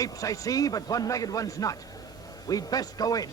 shapes I see, but one-legged one's not. We'd best go in.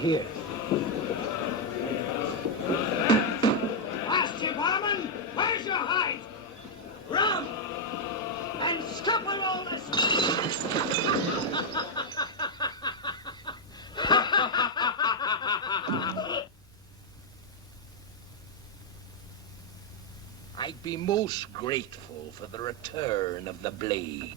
Here. Last you, barman! Where's your hide? Rum! And scupper all this! I'd be most grateful for the return of the blade.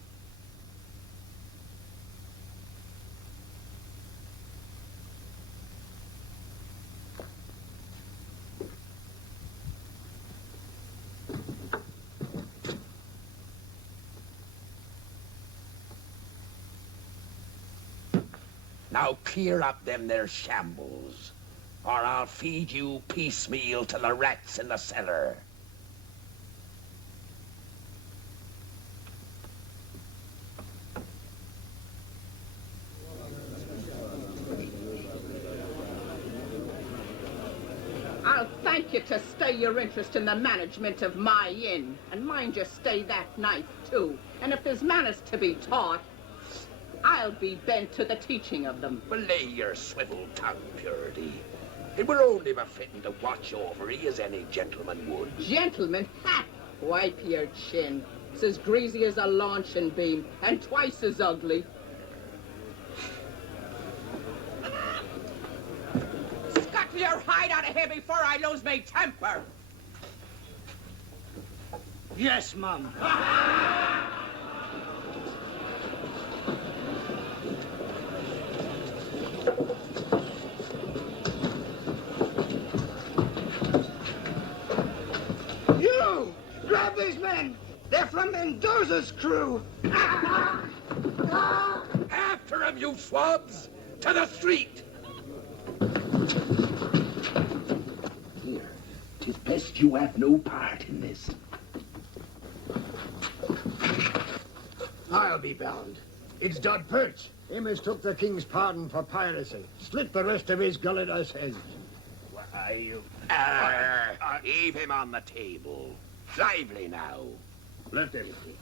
Now clear up them there shambles, or I'll feed you piecemeal to the rats in the cellar. I'll thank you to stay your interest in the management of my inn, and mind you stay that night too. And if there's manners to be taught, I'll be bent to the teaching of them. Belay your swivel tongue, Purity. It were only befitting to watch over ye as any gentleman would. Gentleman? Ha! Wipe your chin. It's as greasy as a launching beam, and twice as ugly. Scuttle your hide out of here before I lose my temper. Yes, Mum. You! Grab these men! They're from Mendoza's crew! After 'em, you swabs! To the street! Here, 'tis best you have no part in this. I'll be bound. It's Dod Perch. He mistook the king's pardon for piracy. Slit the rest of his gullet as head. Why, you... Leave him on the table. Lively now. Left everything.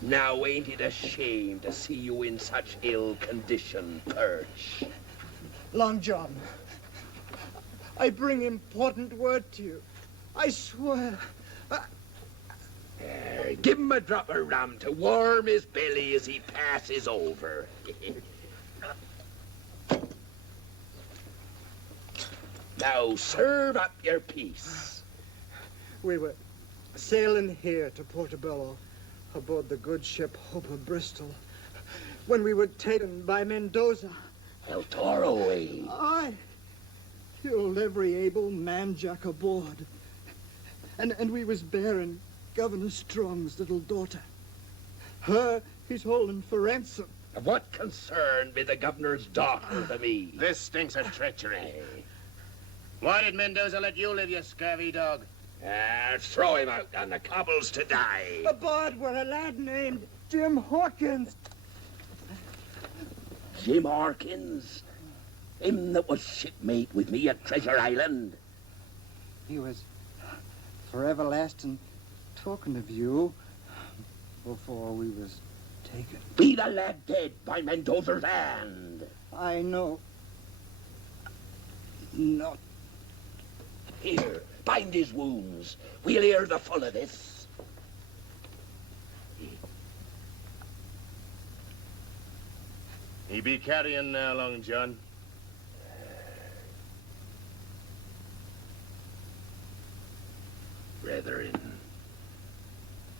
Now, ain't it a shame to see you in such ill condition, Perch? Long John, I bring important word to you. I swear. Give him a drop of rum to warm his belly as he passes over. Now, serve up your piece. We were sailing here to Portobello aboard the good ship Hope of Bristol when we were taken by Mendoza. El Toro, eh? I killed every able man-jack aboard. And we was bearing Governor Strong's little daughter. Her he's holding for ransom. What concern be the governor's daughter to me? This stinks of treachery. Why did Mendoza let you live, you scurvy dog? Throw him out on the cobbles to die. Aboard were a lad named Jim Hawkins. Jim Hawkins? Him that was shipmate with me at Treasure Island? He was for everlasting talking of you before we was taken. Be the lad dead by Mendoza's hand? I know. Not. Here, bind his wounds. We'll hear the full of this. He be carrying now, Long John. Brethren,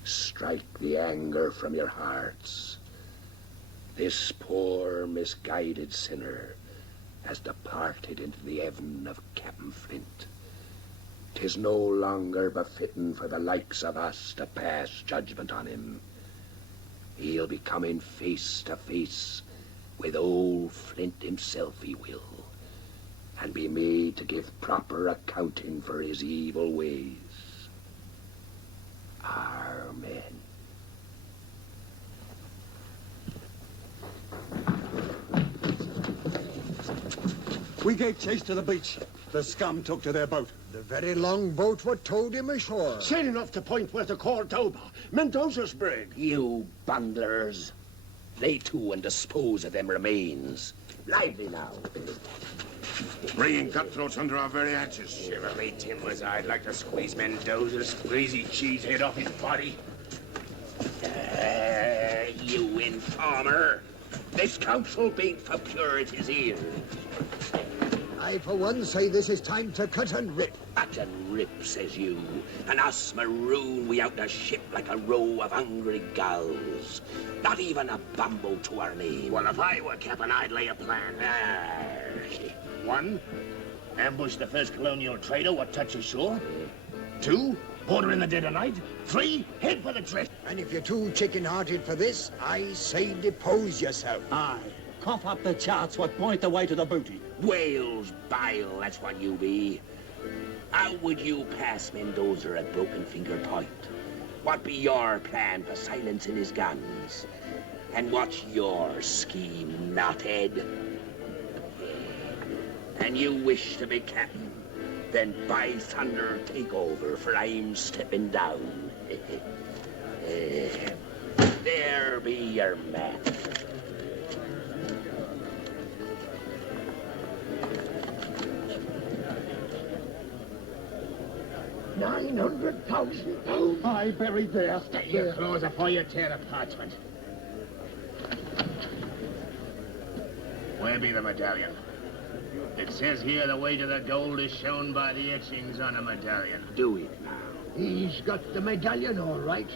strike the anger from your hearts. This poor, misguided sinner has departed into the heaven of Captain Flint. 'Tis no longer befitting for the likes of us to pass judgment on him. He'll be coming face to face with old Flint himself, he will, and be made to give proper accounting for his evil ways. Amen. We gave chase to the beach. The scum took to their boat. The very long boat what towed him ashore. Sailing off the point where to Cordoba, Mendoza's brig. You bunglers. Lay to and dispose of them remains. Lively now. Bringing cutthroats under our very hatches. Shiver me timbers, I'd like to squeeze Mendoza's greasy cheese head off his body. You informer. This council beat for purity's ears. I, for one, say this is time to cut and rip. Cut and rip, says you, and us maroon we out the ship like a row of hungry gulls. Not even a bumbo to our name. Well, if I were captain, I'd lay a plan. One, ambush the first colonial trader what touches shore. Two, border in the dead of night. Three, head for the drift. And if you're too chicken-hearted for this, I say depose yourself. Aye. Cough up the charts what point the way to the booty. Whales bile, that's what you be. How would you pass Mendoza at Broken Finger Point? What be your plan for silencing his guns? And what's your scheme, knothead? And you wish to be captain? Then by thunder, take over, for I'm stepping down. There be your man. £900,000. I buried there. Stay your claws before you tear the parchment. Where be the medallion? It says here the way to the gold is shown by the etchings on a medallion. Do it now. He's got the medallion, all right.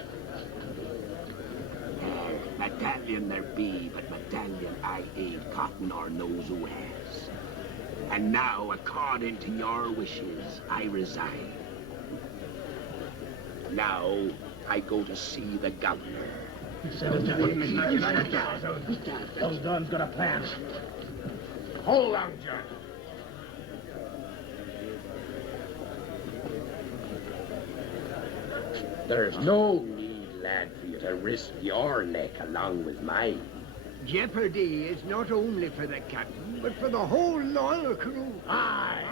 Medallion there be, but medallion I ain't cotton or knows who has. And now, according to your wishes, I resign. Now, I go to see the governor. Those Don's got a plan. Hold on, John. There's no need, lad, for you to risk your neck along with mine. Jeopardy is not only for the captain, but for the whole loyal crew. Aye.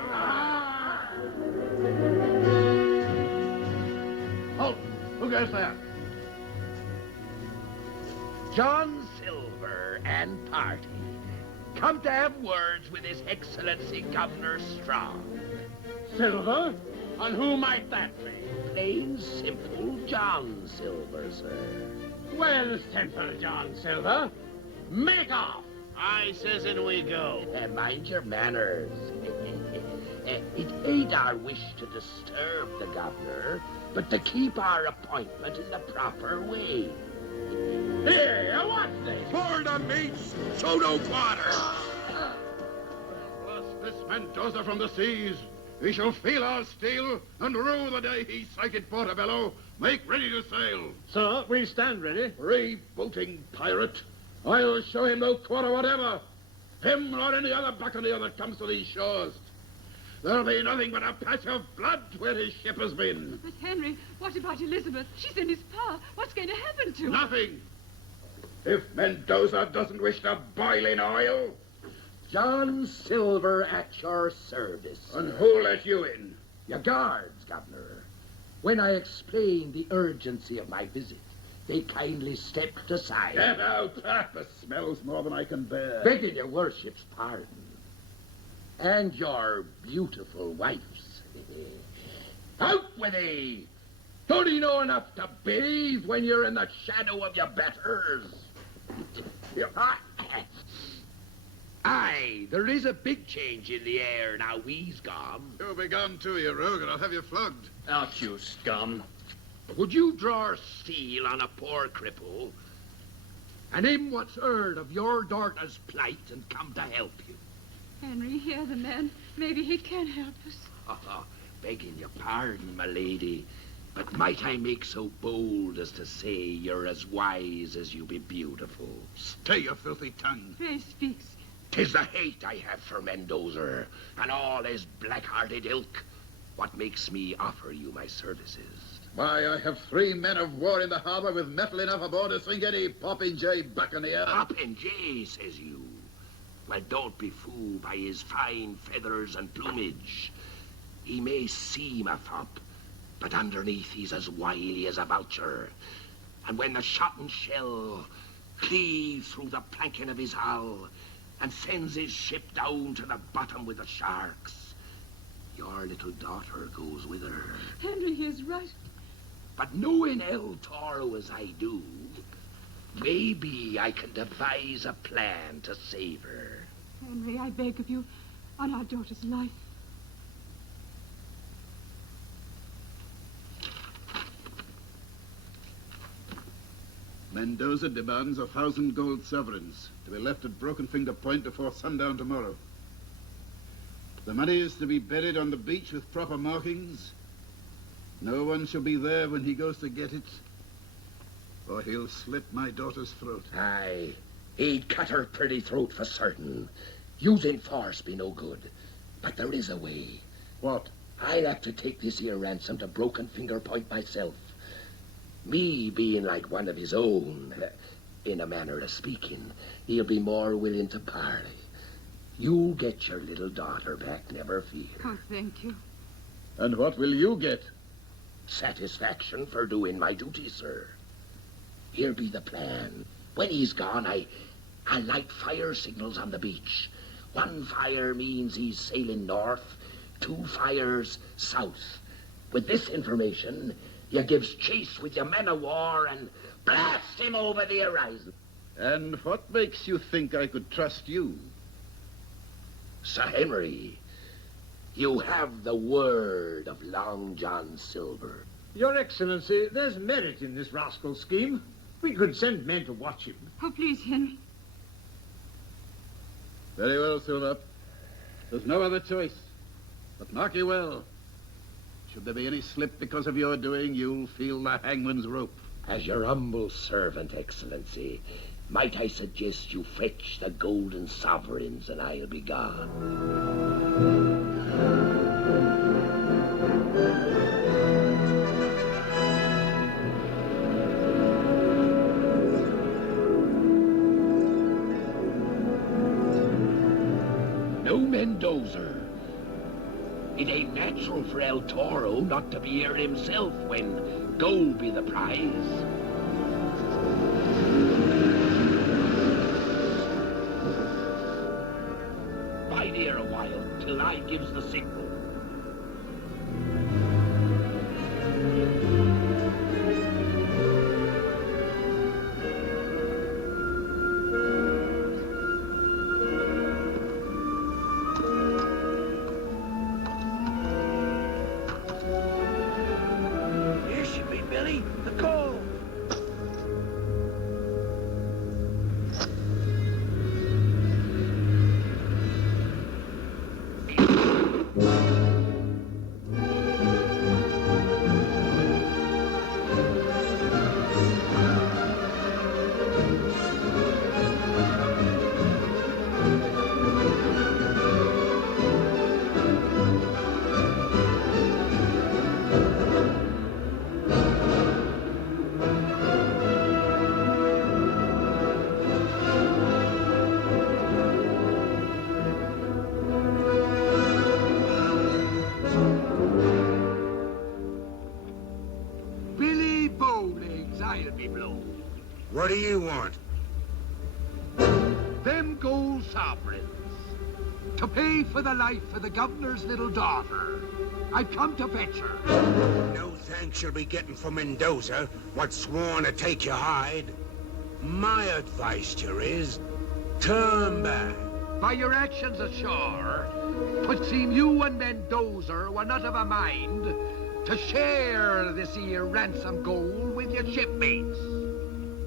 Halt! Who goes there? John Silver and party come to have words with His Excellency Governor Strong. Silver? And who might that be? Plain simple John Silver, sir. Well, simple John Silver. Make off! I says in we go. Mind your manners. It ain't our wish to disturb the governor, but to keep our appointment in the proper way. Here, what's this? For the mates, show no quarter. Bless this Mendoza from the seas. He shall feel our steel and rue the day he sighted Portobello. Make ready to sail. Sir, we stand ready. Freebooting pirate. I'll show him no quarter whatever. Him or any other buccaneer that comes to these shores. There'll be nothing but a patch of blood where his ship has been. But Henry, what about Elizabeth? She's in his power. What's going to happen to her? Nothing. If Mendoza doesn't wish to boil in oil. John Silver at your service. And who let you in? Your guards, Governor. When I explained the urgency of my visit, they kindly stepped aside. Get out. The smells more than I can bear. Begging your worship's pardon. And your beautiful wife's. Out with thee! Don't you know enough to bathe when you're in the shadow of your betters? Aye, there is a big change in the air now he's gone. You'll be gone too, you rogue, and I'll have you flogged. Out, you scum. Would you draw steel on a poor cripple? and him what's heard of your daughter's plight and come to help you. Henry, hear the man. Maybe he can help us. Begging your pardon, my lady, but might I make so bold as to say you're as wise as you be beautiful? Stay your filthy tongue. Pray speak. 'Tis the hate I have for Mendoza and all his black-hearted ilk what makes me offer you my services. Why, I have 3 men of war in the harbor with metal enough aboard to sink any popinjay buccaneer. Popinjay, says you? Well, don't be fooled by his fine feathers and plumage. He may seem a fop, but underneath he's as wily as a vulture. And when the shot and shell cleaves through the planking of his hull and sends his ship down to the bottom with the sharks, your little daughter goes with her. Henry is right. But knowing El Toro as I do, maybe I can devise a plan to save her. Henry, I beg of you, on our daughter's life. Mendoza demands 1,000 gold sovereigns to be left at Broken Finger Point before sundown tomorrow. The money is to be buried on the beach with proper markings. No one shall be there when he goes to get it, or he'll slit my daughter's throat. Aye, he'd cut her pretty throat for certain. Using force be no good, but there is a way. What? I'll have to take this here ransom to Broken Finger Point myself. Me being like one of his own, in a manner of speaking, he'll be more willing to parley. You'll get your little daughter back, never fear. Oh, thank you. And what will you get? Satisfaction for doing my duty, sir. Here be the plan. When he's gone, I'll light fire signals on the beach. 1 fire means he's sailing north, 2 fires south. With this information, you gives chase with your men of war and blast him over the horizon. And what makes you think I could trust you? Sir Henry, you have the word of Long John Silver. Your Excellency, there's merit in this rascal's scheme. We could send men to watch him. Oh, please, Henry. Very well, Silver. There's no other choice. But mark you well. Should there be any slip because of your doing, you'll feel the hangman's rope. As your humble servant, Excellency, might I suggest you fetch the golden sovereigns and I'll be gone. No Mendoza. It ain't natural for El Toro not to be here himself when gold be the prize. Bide here a while till I gives the signal. What do you want? Them gold sovereigns. To pay for the life of the governor's little daughter. I've come to fetch her. No thanks you'll be getting from Mendoza, what's sworn to take your hide. My advice to you is, turn back. By your actions ashore, 'twould seem you and Mendoza were not of a mind to share this here ransom gold with your shipmates.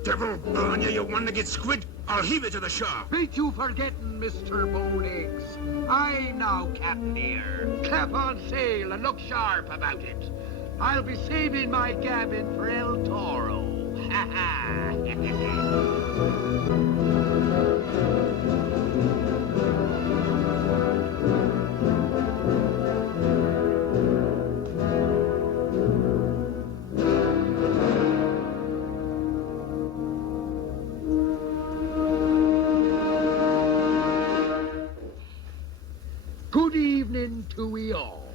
Devil burn you, you one-legged squid! I'll heave it to the shore. Ain't you forgetting, Mr. Bowlegs? I'm now captain here. Clap on sail and look sharp about it. I'll be saving my gammon for El Toro. Ha ha! Good evening to we all.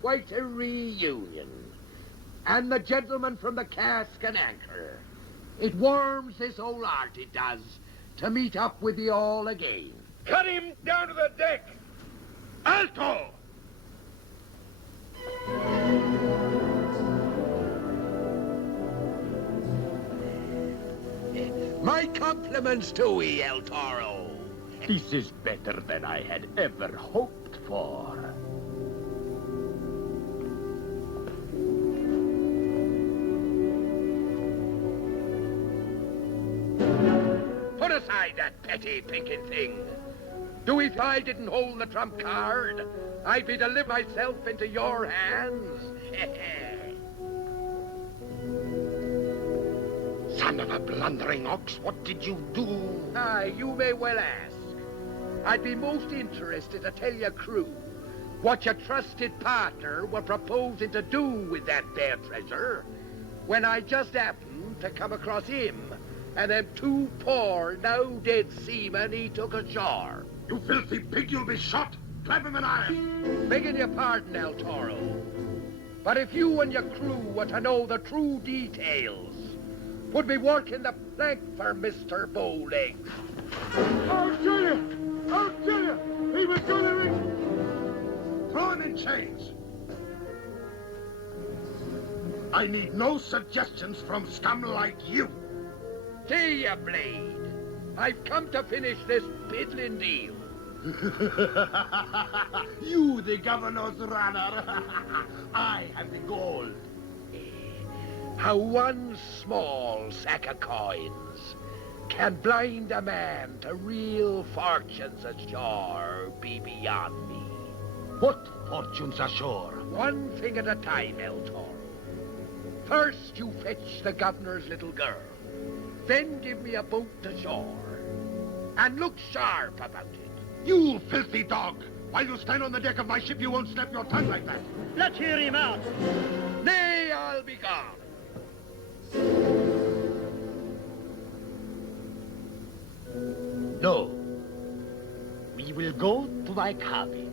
Quite a reunion. And the gentleman from the cask and anchor. It warms this old heart, it does, to meet up with you all again. Cut him down to the deck! Alto! My compliments to ye, El Toro. This is better than I had ever hoped for. Put aside that petty thinking thing. Do if I didn't hold the trump card, I'd be to live myself into your hands. Son of a blundering ox, what did you do? Aye, you may well ask. I'd be most interested to tell your crew what your trusted partner were proposing to do with that there treasure when I just happened to come across him and them two poor, now-dead seamen he took ashore. You filthy pig, you'll be shot! Clap him in iron! Begging your pardon, El Toro, but if you and your crew were to know the true details, would be working the plank for Mr. Bowlegs. I'll kill you! I'll kill you! He was gonna ring! Throw him in chains! I need no suggestions from scum like you! See ya, Blade. I've come to finish this piddling deal. You, the governor's runner. I have the gold. How one small sack of coins can blind a man to real fortunes ashore be beyond me. What fortunes ashore? One thing at a time, El Toro. First you fetch the governor's little girl. Then give me a boat to shore. And look sharp about it. You filthy dog! While you stand on the deck of my ship, you won't snap your tongue like that. Let's hear him out. Nay, I'll be gone. No. We will go to my cabin.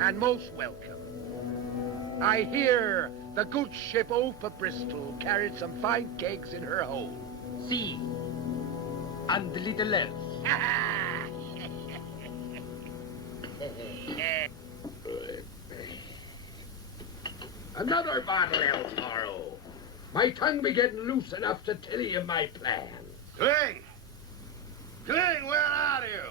And most welcome. I hear the good ship Ope of Bristol carried some fine kegs in her hold. See. And a little else. Another bottle, El Toro. My tongue be getting loose enough to tell you my plan. Cling! Cling, where are you?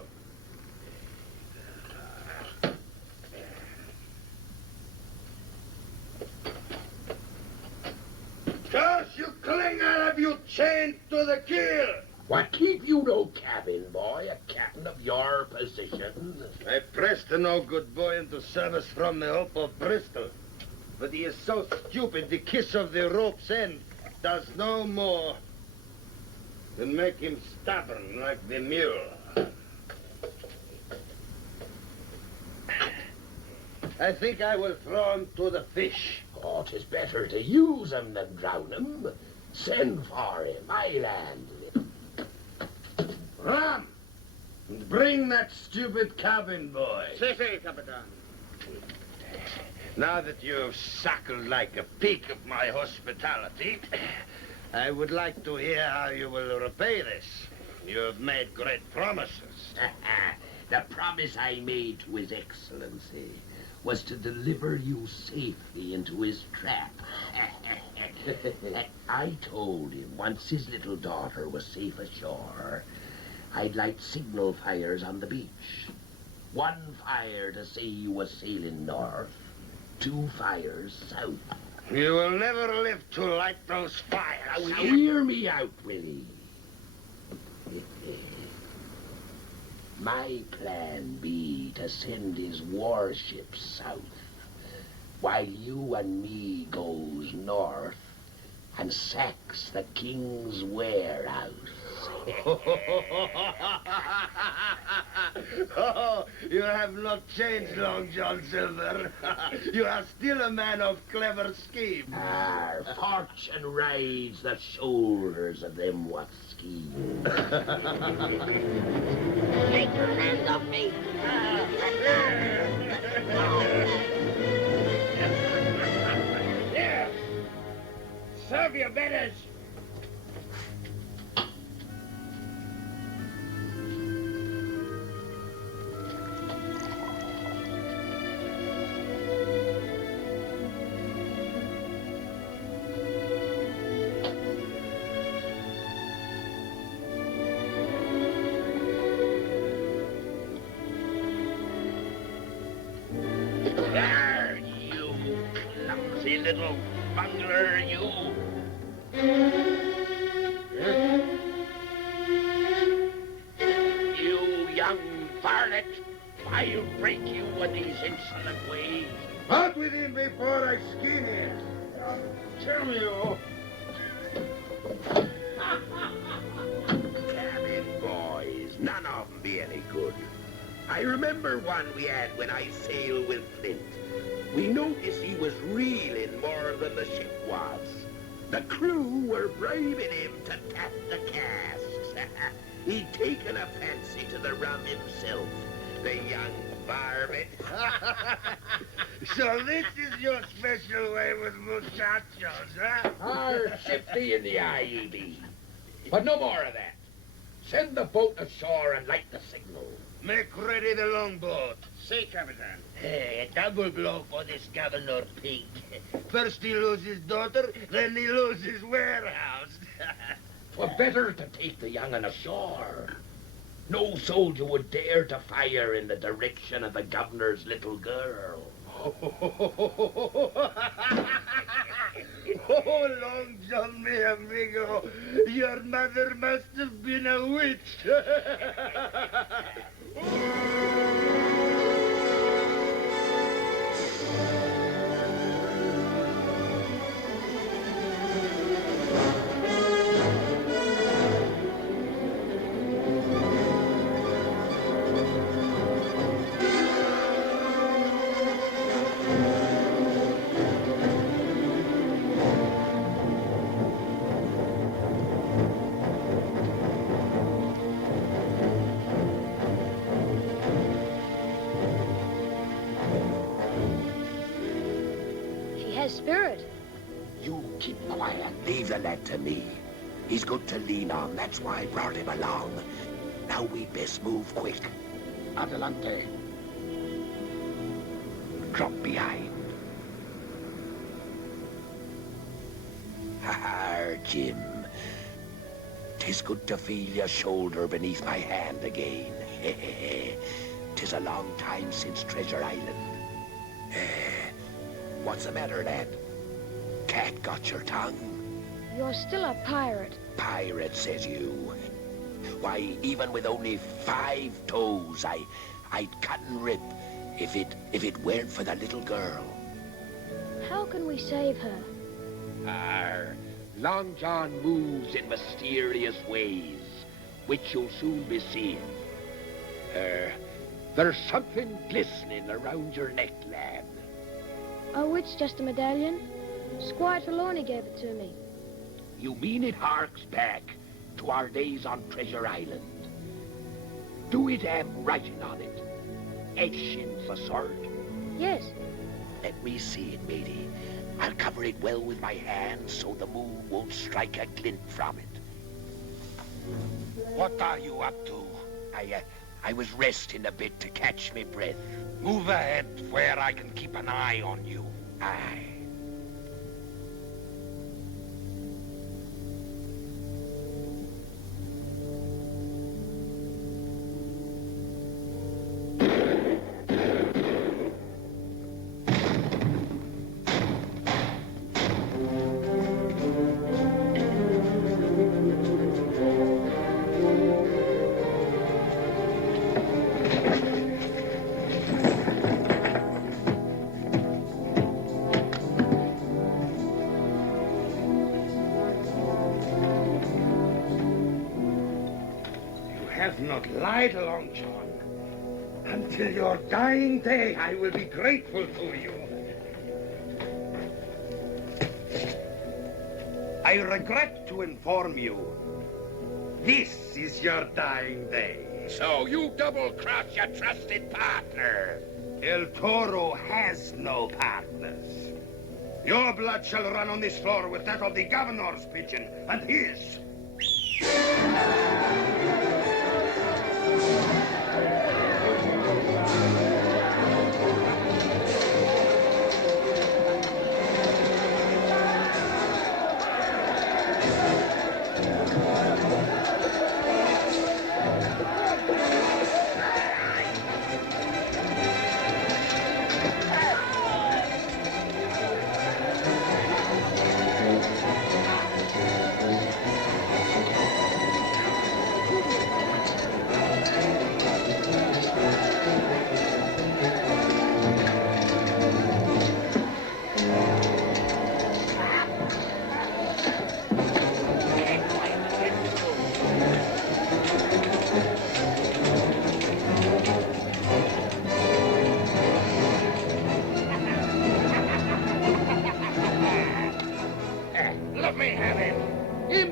Curse you, Cling, I'll have you chained to the keel. What keep you no cabin, boy, a captain of your position? I pressed the no-good boy into service from the Hope of Bristol. But he is so stupid, the kiss of the rope's end does no more than make him stubborn like the mule. I think I will throw him to the fish. Oh, 'tis better to use him than drown him. Send for him, I'll handle him. Ram! And bring that stupid cabin boy. Si, Capitan. Now that you have suckled like a pig of my hospitality, I would like to hear how you will repay this. You have made great promises. The promise I made to His Excellency was to deliver you safely into his trap. I told him once his little daughter was safe ashore, I'd light signal fires on the beach. One fire to say you was sailing north, 2 fires south. You will never live to light those fires. Now, hear me out, Willie. My plan be to send his warships south, while you and me goes north and sacks the king's warehouse. Oh, you have not changed, Long John Silver. You are still a man of clever scheme. Fortune rides the shoulders of them what scheme. Take your hands off me! There! Serve your betters! There, you clumsy little bungler, you. You young varlet, I'll break you with these insolent ways. Out with him before I skin him. Damn you. Come in, boys. None of them be any good. I remember one we had when I sailed with Flint. We noticed he was reeling more than the ship was. The crew were bribing him to tap the casks. He'd taken a fancy to the rum himself, the young varmint. So this is your special way with muchachos, huh? Our shifty in the eye, ye be. But no more of that. Send the boat ashore and light the signal. Make ready the longboat. Say, Captain. Hey, a double blow for this Governor Pig. First he loses his daughter, then he loses his warehouse. 'Twere better to take the young'un ashore. No soldier would dare to fire in the direction of the governor's little girl. Oh, Long John, mi amigo, your mother must have been a witch. Spirit. You keep quiet. Leave the lad to me. He's good to lean on. That's why I brought him along. Now we'd best move quick. Adelante. Drop behind. Ha, Jim. 'Tis good to feel your shoulder beneath my hand again. 'Tis a long time since Treasure Island. What's the matter, lad? Cat got your tongue? You're still a pirate. Pirate, says you. Why, even with only 5 toes, I'd cut and rip if it weren't for the little girl. How can we save her? Long John moves in mysterious ways, which you'll soon be seeing. There's something glistening around your neck, lad. Oh, it's just a medallion. Squire Trelawney gave it to me. You mean it harks back to our days on Treasure Island? Do it have writing on it? Etchings a sort? Yes. Let me see it, matey. I'll cover it well with my hand so the moon won't strike a glint from it. What are you up to? I was resting a bit to catch me breath. Move ahead where I can keep an eye on you. Aye. not lie to Long John. Until your dying day, I will be grateful to you. I regret to inform you, this is your dying day. So you double-cross your trusted partner. El Toro has no partners. Your blood shall run on this floor with that of the governor's pigeon and his.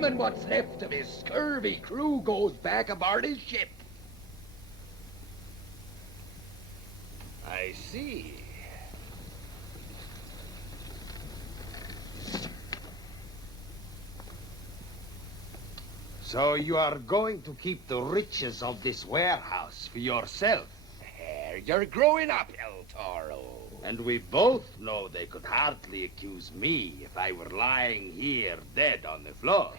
And what's left of his scurvy crew goes back aboard his ship. I see. So you are going to keep the riches of this warehouse for yourself? You're growing up, El Toro. And we both know they could hardly accuse me if I were lying here dead on the floor.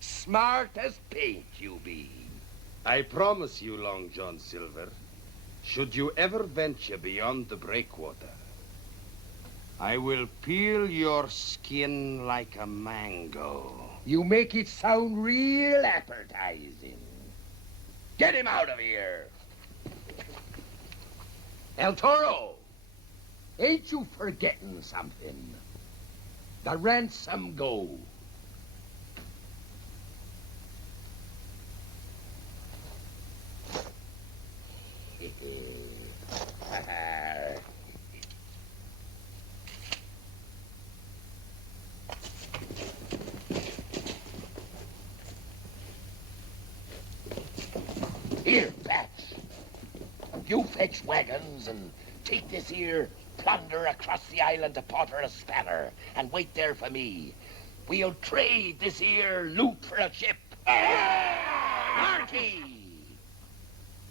Smart as paint, you be. I promise you, Long John Silver, should you ever venture beyond the breakwater, I will peel your skin like a mango. You make it sound real appetizing. Get him out of here. El Toro, ain't you forgetting something? The ransom go. Here, Patch. You fetch wagons and take this here plunder across the island to Porter Spanner and wait there for me. We'll trade this here loot for a ship. Marky!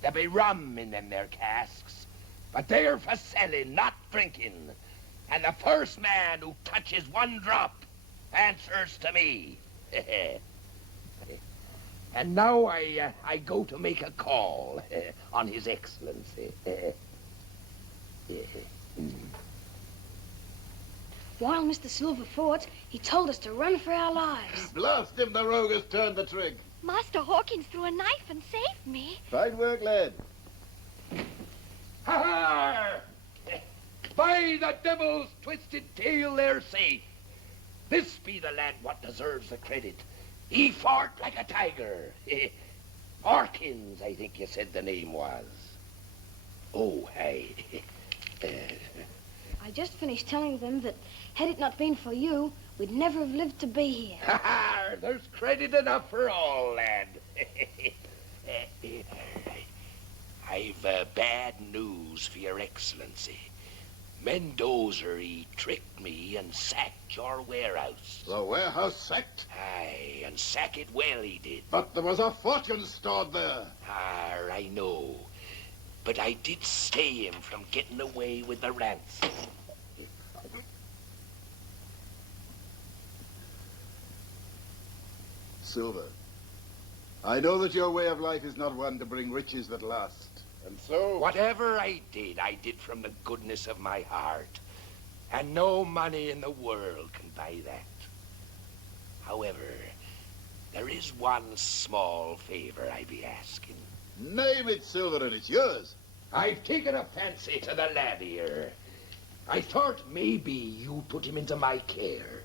There'll be rum in them there casks, but they're for selling, not drinking. And the first man who touches one drop answers to me. And now I go to make a call on His Excellency. While Mr. Silver fought, he told us to run for our lives. Blast him, the rogue has turned the trick. Master Hawkins threw a knife and saved me. Fine work, lad. Ha-ha! By the devil's twisted tail, they're safe. This be the lad what deserves the credit. He fought like a tiger. Hawkins, I think you said the name was. Oh, hey. I just finished telling them that had it not been for you, we'd never have lived to be here. Ha-ha! There's credit enough for all, lad. I've bad news for your Excellency. Mendoza, he tricked me and sacked your warehouse. The warehouse sacked? Aye, and sack it well he did. But there was a fortune stored there. I know. But I did stay him from getting away with the ransom. Silver, I know that your way of life is not one to bring riches that last. And so... Whatever I did from the goodness of my heart. And no money in the world can buy that. However, there is one small favor I be asking. Name it, Silver, and it's yours. I've taken a fancy to the lad here. I thought maybe you put him into my care.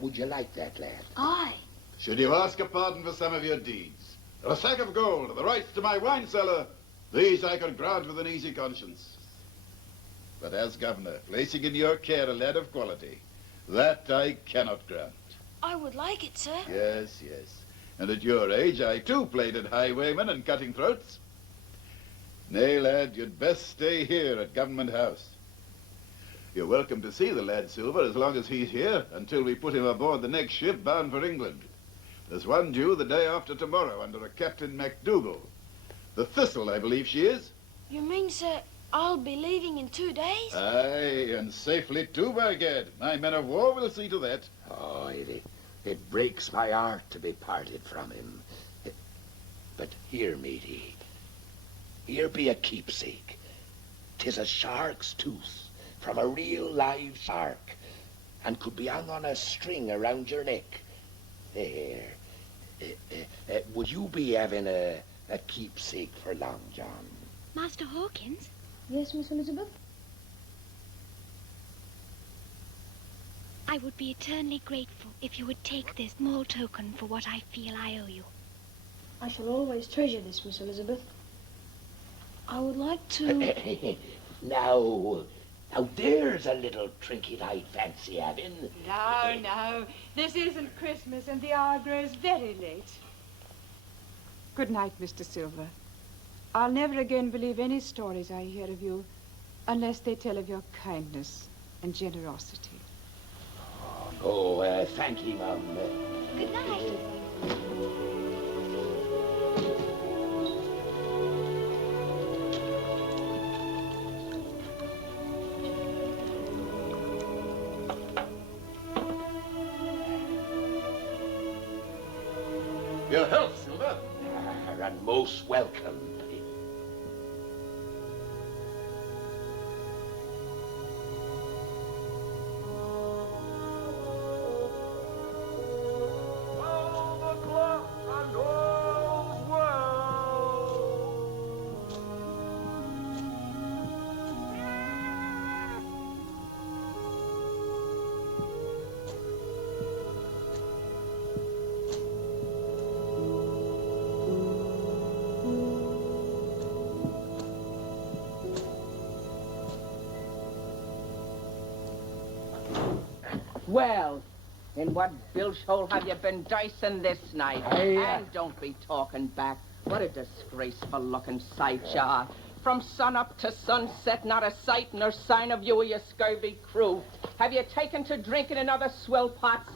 Would you like that, lad? Aye. Should you ask a pardon for some of your deeds? For a sack of gold, the rights to my wine cellar, these I could grant with an easy conscience. But as governor, placing in your care a lad of quality, that I cannot grant. I would like it, sir. Yes, yes. And at your age, I too played at highwaymen and cutting throats. Nay, lad, you'd best stay here at Government House. You're welcome to see the lad, Silver, as long as he's here, until we put him aboard the next ship bound for England. There's one due the day after tomorrow under a Captain MacDougall. The Thistle, I believe she is. You mean, sir, I'll be leaving in 2 days? Aye, and safely too, by gad. My men of war will see to that. Oh, it breaks my heart to be parted from him. But here, matey, here be a keepsake. 'Tis a shark's tooth from a real live shark, and could be hung on a string around your neck. There. Would you be having a keepsake for long, John? Master Hawkins? Yes, Miss Elizabeth? I would be eternally grateful if you would take this small token for what I feel I owe you. I shall always treasure this, Miss Elizabeth. I would like to... Now there's a little trinket I'd fancy having. No. This isn't Christmas, and the hour grows very late. Good night, Mr. Silver. I'll never again believe any stories I hear of you unless they tell of your kindness and generosity. Oh, thank you, Mum. Good night. Your health, Silver. And most welcome. Well, in what bilge hole have you been dicing this night? And don't be talking back. What a disgraceful looking sight you are. From sun up to sunset, not a sight nor sign of you or your scurvy crew. Have you taken to drinking in other swill pots?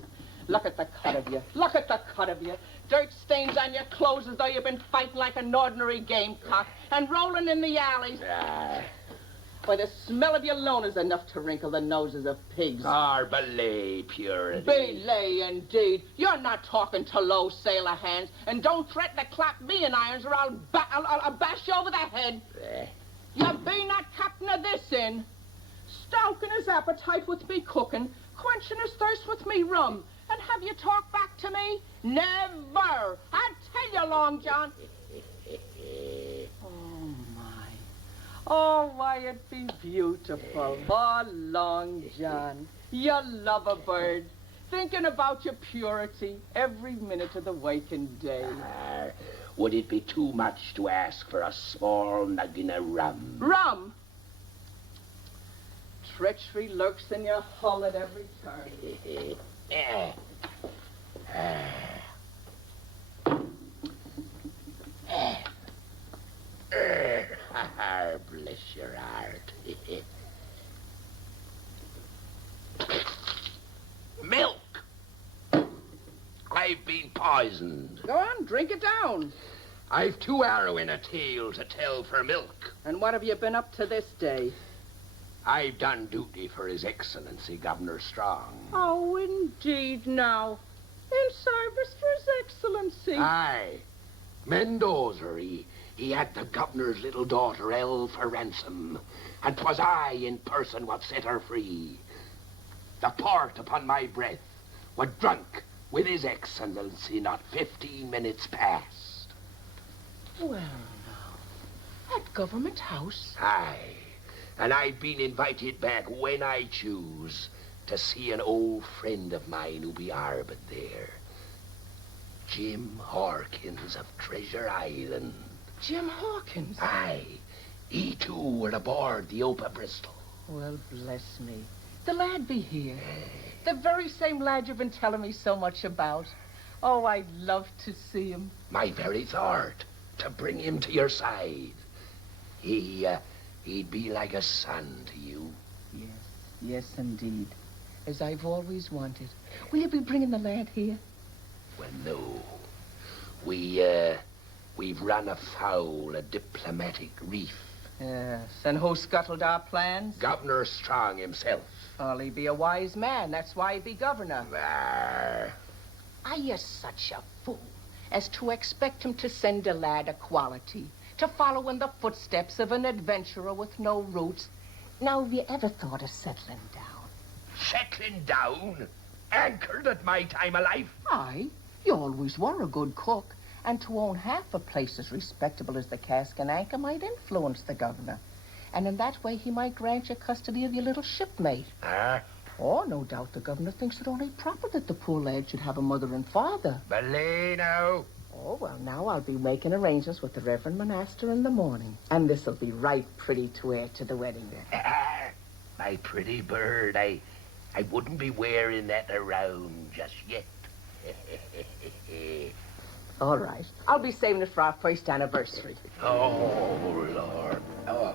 Look at the cut of you. Look at the cut of you. Dirt stains on your clothes as though you've been fighting like an ordinary gamecock and rolling in the alleys. Why, the smell of your loan is enough to wrinkle the noses of pigs. Belay purity. Belay, indeed. You're not talking to low sailor hands, and don't threaten to clap me in irons or I'll bash you over the head. You be not captain of this inn. Stoking his appetite with me cooking, quenching his thirst with me rum. And have you talked back to me? Never. I tell you, Long John. Oh, why, it'd be beautiful. Oh, Long John, you love a bird, thinking about your purity every minute of the waking day. Would it be too much to ask for a small nuggin of rum? Rum? Treachery lurks in your hull at every turn. Bless your heart. Milk! I've been poisoned. Go on, drink it down. I've 2 arrow in a tale to tell for milk. And what have you been up to this day? I've done duty for His Excellency, Governor Strong. Oh, indeed, now. In service for His Excellency. Aye. Mendoza, he had the governor's little daughter held for ransom, and 'twas I in person what set her free. The port upon my breath were drunk with His Excellency not 15 minutes past. Well, now, at Government House? Aye, and I've been invited back when I choose to see an old friend of mine who be harboured there. Jim Hawkins of Treasure Island. Jim Hawkins? Aye. He too were aboard the Opa Bristol. Well, bless me. The lad be here. The very same lad you've been telling me so much about. Oh, I'd love to see him. My very thought, to bring him to your side. He'd be like a son to you. Yes, indeed. As I've always wanted. Will you be bringing the lad here? Well, no. We've run afoul a diplomatic reef. Yes, and who scuttled our plans? Governor Strong himself. Well, he be a wise man. That's why he be governor. There. Are you such a fool as to expect him to send a lad of quality, to follow in the footsteps of an adventurer with no roots? Now, have you ever thought of settling down? Settling down? Anchored at my time of life? Aye, you always were a good cook, and to own half a place as respectable as the Cask and Anchor might influence the governor. And in that way he might grant you custody of your little shipmate. Oh, no doubt the governor thinks it only proper that the poor lad should have a mother and father. Belay now. Oh, well, now I'll be making arrangements with the Reverend Monaster in the morning. And this'll be right pretty to wear to the wedding day. My pretty bird, I wouldn't be wearing that around just yet. All right. I'll be saving it for our first anniversary. Oh, Lord. Oh.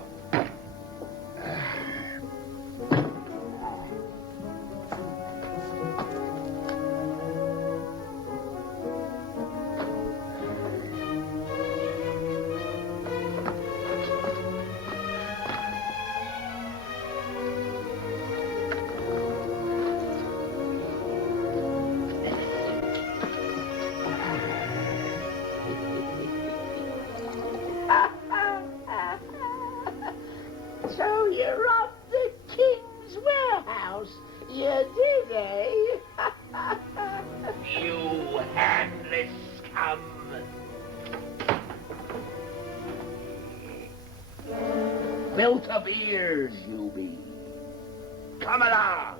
So you robbed the king's warehouse. You did, eh? You handless scum. Belt of ears, you be. Come along.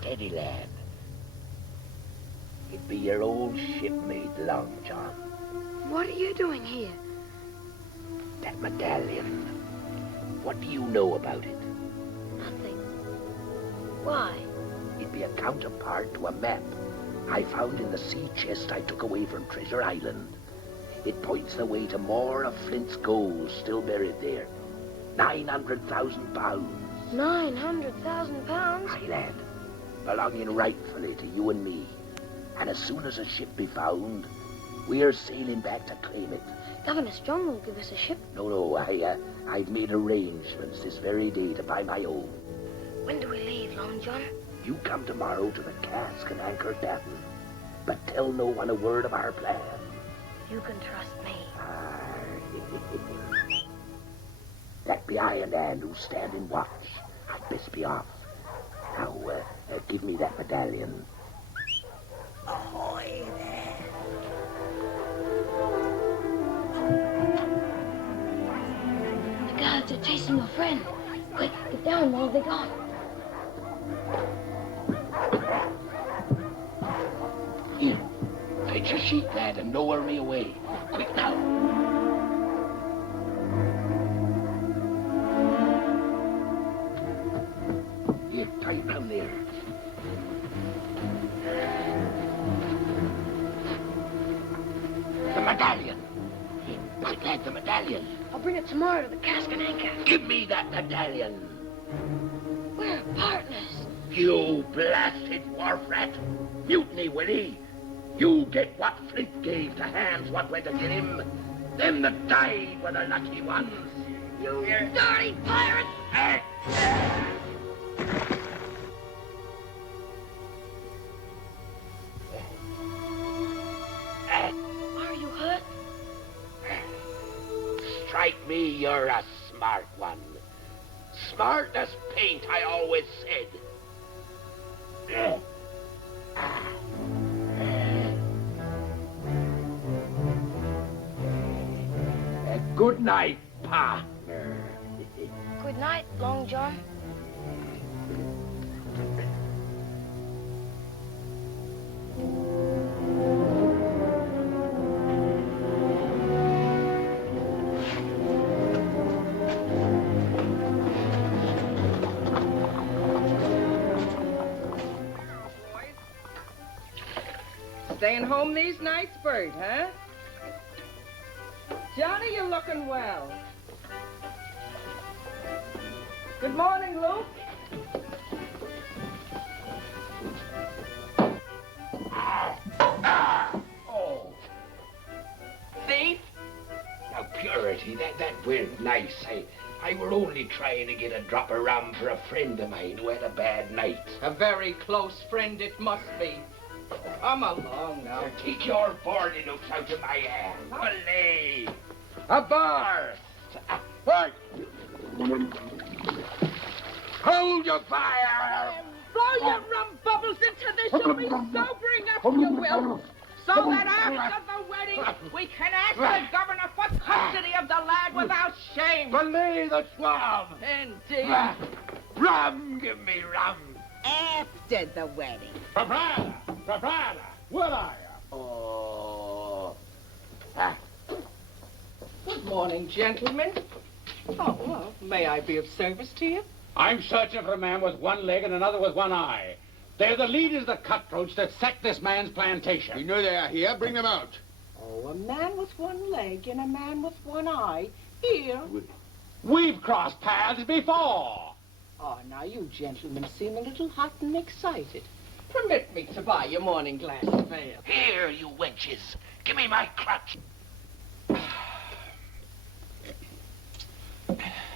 Steady, lad. It be your old shipmate, Long John. What are you doing here? That medallion. What do you know about it? Nothing. Why? It be a counterpart to a map I found in the sea chest I took away from Treasure Island. It points the way to more of Flint's gold still buried there. 900,000 pounds. 900,000 pounds? Aye, lad. Belonging rightfully to you and me. And as soon as a ship be found, we're sailing back to claim it. Governor Strong will give us a ship. No, I've made arrangements this very day to buy my own. When do we leave, Long John? You come tomorrow to the Cask and Anchor Tavern, but tell no one a word of our plan. You can trust me. That be I and Anne who's standing watch. I'd best be off. Now, give me that medallion. Ahoy there. The guards are chasing your friend. Quick, get down while they're gone. Here, fetch your sheet, lad, and lower me away. Quick now. Here, tight round there. The medallion. Quick, lad, the medallion. I'll bring it tomorrow to the Cask and Anchor. Give me that medallion. We're partners. You blasted wharf rat. Mutiny, Willie. You get what Flint gave to hands what went to get him. Them that died were the lucky ones. You dirty pirate! Are you hurt? Strike me, you're a smart one. smart as paint, I always said. Good night, partner. Good night, Long John. Staying home these nights, Bert, huh? Johnny, you're looking well. Good morning, Luke. Oh. Thief? Now, Purity, that weren't nice. I were only trying to get a drop of rum for a friend of mine who had a bad night. A very close friend it must be. Come along now. Take your boarding hooks out of my hand. Belay. A bar. Right. Hold your fire. Blow your rum bubbles into this. You'll be sobering up, you will. So that after the wedding, we can ask the governor for custody of the lad without shame. Belay the swab. Indeed. Rum, give me rum. After the wedding. Proprietor, what are you? Oh. Good morning, gentlemen. Oh, well, may I be of service to you? I'm searching for a man with one leg and another with one eye. They're the leaders of the cutthroats that sacked this man's plantation. We know they are here. Bring them out. Oh, a man with one leg and a man with one eye. Here. We've crossed paths before. Oh, now you gentlemen seem a little hot and excited. Permit me to buy your morning glass of ale. Here, you wenches. Give me my crutch.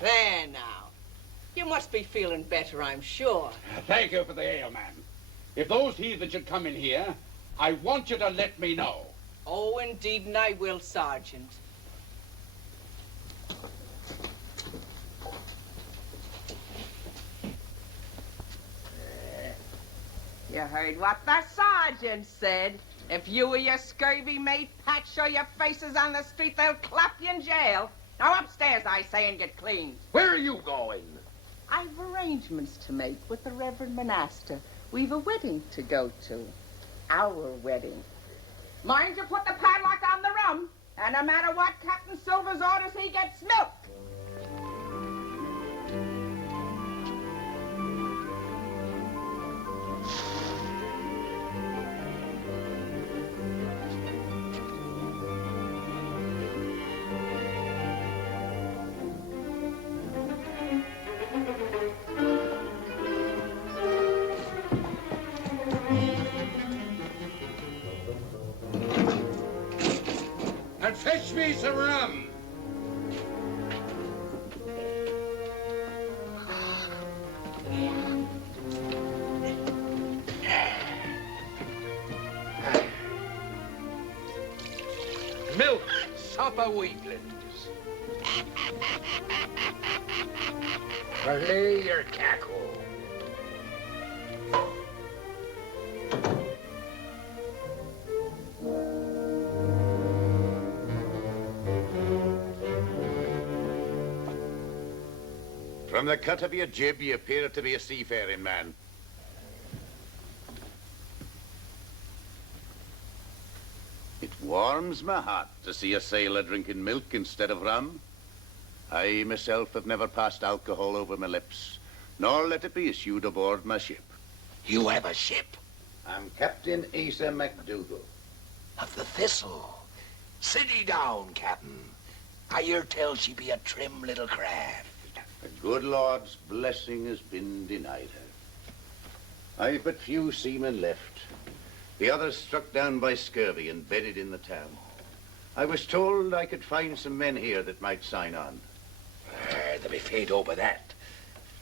There now. You must be feeling better, I'm sure. Thank you for the ale, man. If those heathen should come in here, I want you to let me know. Oh, indeed, and I will, Sergeant. You heard what the sergeant said. If you or your scurvy mate Pat show your faces on the street, they'll clap you in jail. Now upstairs, I say, and get cleaned. Where are you going? I've arrangements to make with the Reverend Monaster. We've a wedding to go to. Our wedding. Mind you put the padlock on the rum, and no matter what Captain Silver's orders, he gets milk. And fetch me some rum. Milk, supper weaklings. Belay your cackle. From the cut of your jib, you appear to be a seafaring man. It warms my heart to see a sailor drinking milk instead of rum. I myself have never passed alcohol over my lips, nor let it be issued aboard my ship. You have a ship? I'm Captain Asa MacDougall. Of the Thistle. Sit ye down, Captain. I hear tell she be a trim little craft. The good Lord's blessing has been denied her. I've but few seamen left. The others struck down by scurvy and bedded in the town. I was told I could find some men here that might sign on. They'll be faint over that.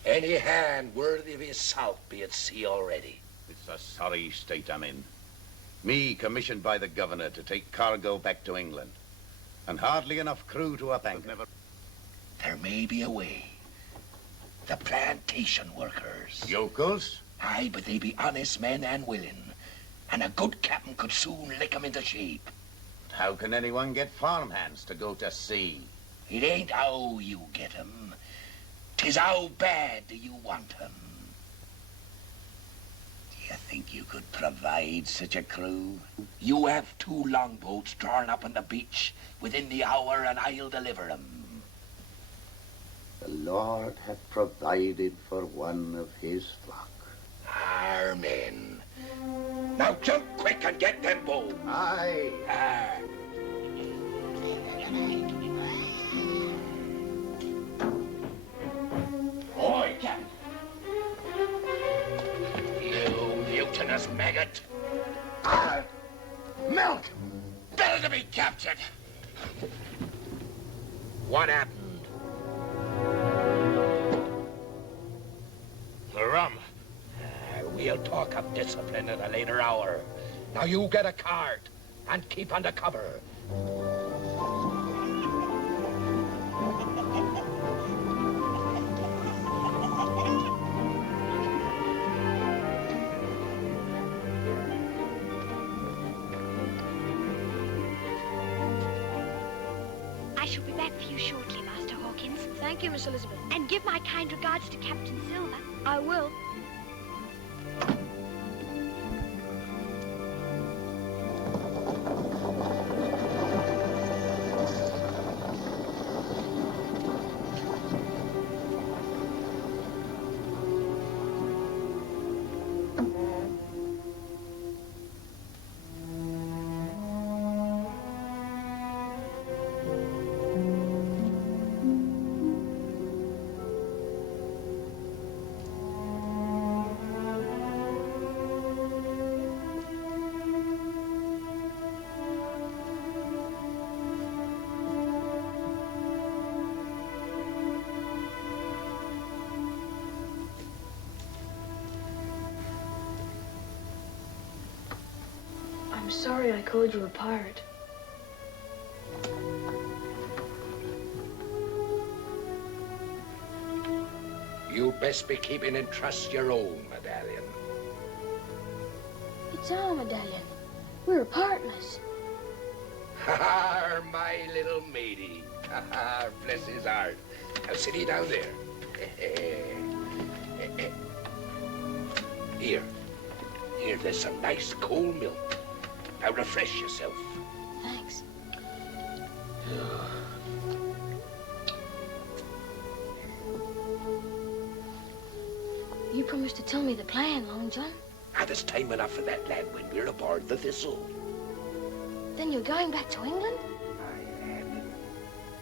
Any hand worthy of his salt be at sea already. It's a sorry state I'm in. Me commissioned by the governor to take cargo back to England. And hardly enough crew to up anchor. There may be a way. The plantation workers. Yokels? Aye, but they be honest men and willing. And a good captain could soon lick 'em into shape. How can anyone get farmhands to go to sea? It ain't how you get 'em. 'Tis how bad do you want 'em. Do you think you could provide such a crew? You have 2 longboats drawn up on the beach within the hour, and I'll deliver 'em. The Lord hath provided for one of his flock. Amen. Now jump quick and get them both. Aye. Oi, Captain. You mutinous maggot. Milk! Better to be captured. What happened? The rum. We'll talk of discipline at a later hour. Now you get a cart and keep under cover. I shall be back for you shortly, Master Hawkins. Thank you, Miss Elizabeth. And give my kind regards to Captain Silver. I will. I'm sorry I called you a pirate. You'd best be keeping in trust your own medallion. It's our medallion. We're partners. Ha, my little matey. Ha, bless his heart. Now sit ye down there. Here. Here, there's some nice cold milk. Now refresh yourself. Thanks. You promised to tell me the plan, Long John. There's time enough for that, lad, when we're aboard the Thistle. Then you're going back to England? I am.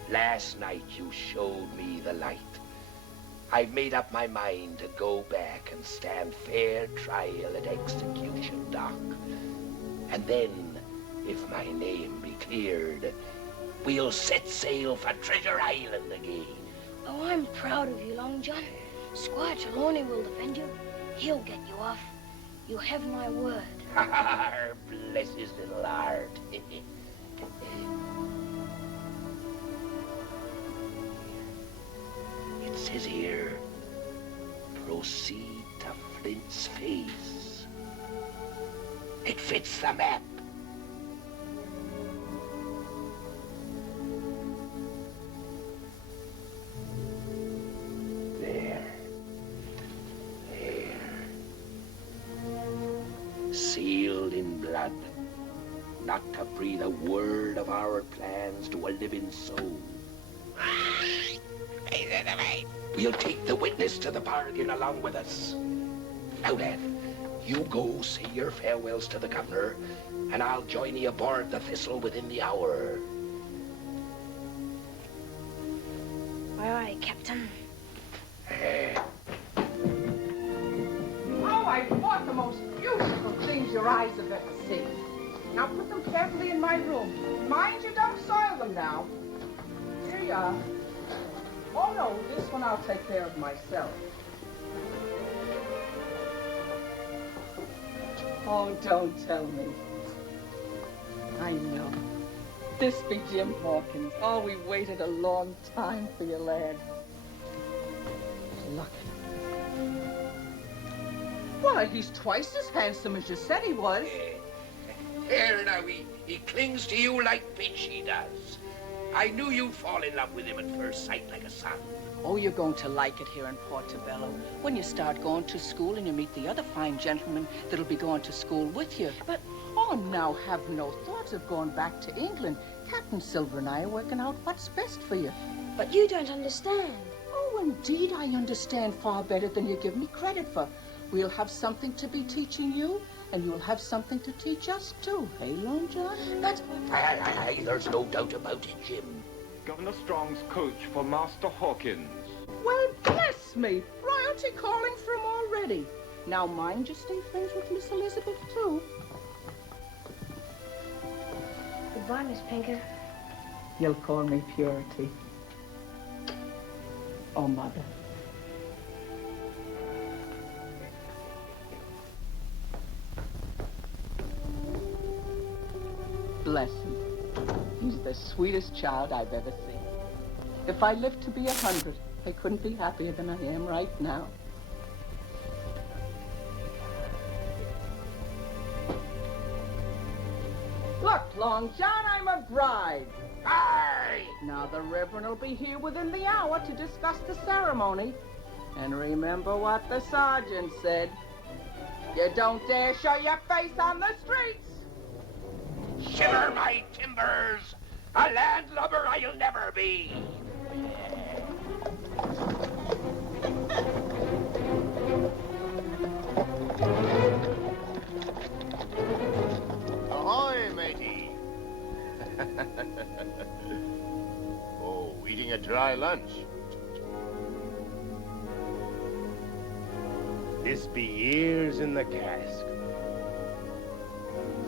Last night you showed me the light. I've made up my mind to go back and stand fair trial at execution dock. And then, if my name be cleared, we'll set sail for Treasure Island again. Oh, I'm proud of you, Long John. Squire Trelawney will defend you. He'll get you off. You have my word. Bless his little heart. It says here, proceed to Flint's Face. It fits the map. There. Sealed in blood, not to breathe a word of our plans to a living soul. We'll take the witness to the bargain along with us. Now, lad, you go say your farewells to the governor, and I'll join you aboard the Thistle within the hour. Aye, aye, Captain. Oh, I bought the most beautiful things your eyes have ever seen. Now put them carefully in my room. Mind you don't soil them now. Here you are. Oh, no, this one I'll take care of myself. Oh, don't tell me. I know. This be Jim Hawkins. Oh, we waited a long time for you, lad. Lucky. Why, he's twice as handsome as you said he was. Here now, he clings to you like pitch, he does. I knew you'd fall in love with him at first sight like a son. Oh, you're going to like it here in Portobello when you start going to school and you meet the other fine gentlemen that'll be going to school with you. But, oh, now have no thoughts of going back to England. Captain Silver and I are working out what's best for you. But you don't understand. Oh, indeed, I understand far better than you give me credit for. We'll have something to be teaching you, and you'll have something to teach us, too. Hey, Long John? That's... Aye, there's no doubt about it, Jim. Governor Strong's coach for Master Hawkins. Well, bless me. Royalty calling for him already. Now, mind you stay friends with Miss Elizabeth, too. Goodbye, Miss Pinker. You'll call me Purity. Oh, Mother. Bless him. He's the sweetest child I've ever seen. If I lived to be 100, I couldn't be happier than I am right now. Look, Long John, I'm a bride. Aye! Now the Reverend will be here within the hour to discuss the ceremony. And remember what the sergeant said. You don't dare show your face on the streets. Shiver my timbers! A landlubber I'll never be! Ahoy, matey! Oh, eating a dry lunch. This be years in the cask.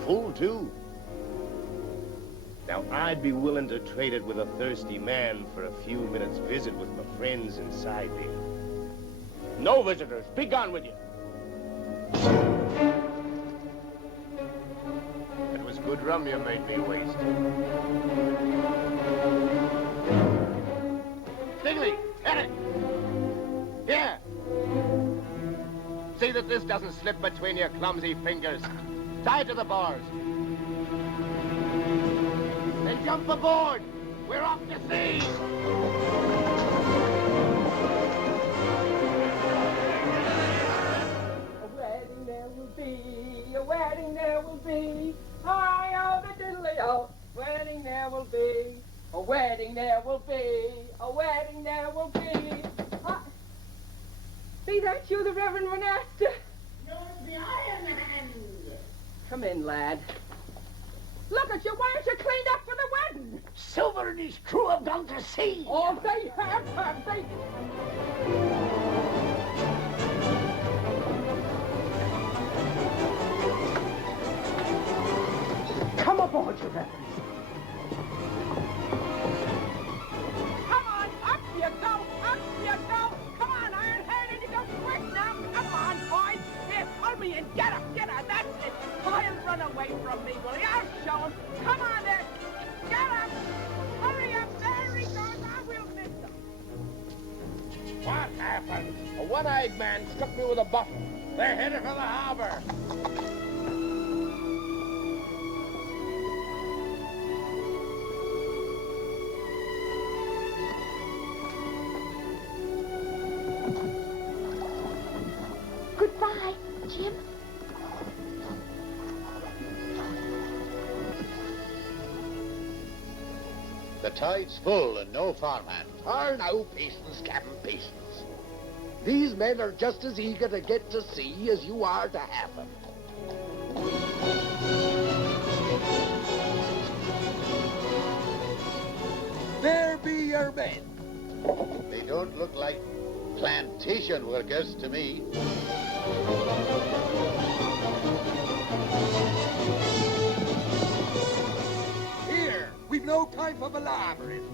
Full, too. Now, I'd be willing to trade it with a thirsty man for a few minutes' visit with my friends inside there. No visitors. Be gone with you. It was good rum you made me waste. Stigley, Eric! Here! See that this doesn't slip between your clumsy fingers. Tie it to the bars. Then jump aboard! We're off to sea! A wedding there will be, a wedding there will be. Hi, oh, the diddly-o. Wedding there will be, a wedding there will be, a wedding there will be. Be that you, the Reverend Monasta? You're the Iron Hand. Come in, lad. Look at you, why aren't you cleaned up for the wedding? Silver and his crew have gone to sea. Oh, they have they? Come aboard, your reverence. Come on, up you go, up you go. Come on, Iron-Headed, you go quick now. Come on, boys. Here, pull me in. Get up, that's it. I'll run away from me, will you? I'll show him. Come on there. Get up. Hurry up. There he goes. I will miss him. What happened? A one-eyed man struck me with a bottle. They're headed for the harbor. Goodbye, Jim. The tide's full and no farmhand. Now, patience, Captain, patience. These men are just as eager to get to sea as you are to have them. There be your men. They don't look like plantation workers to me. Here, we've no time for palavering.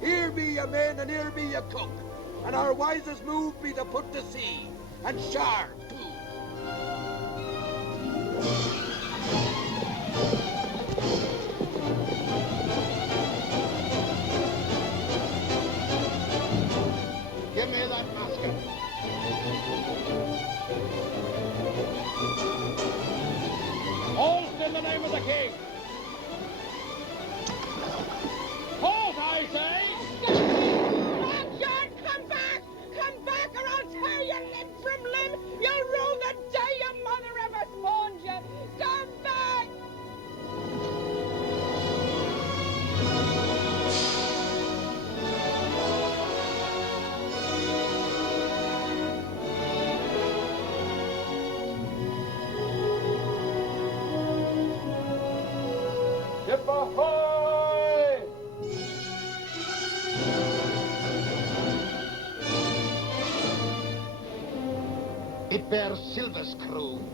Here be your men and here be your cook. And our wisest move be to put to sea. And sharp, too. Give me that musket. It bears Silver's crew.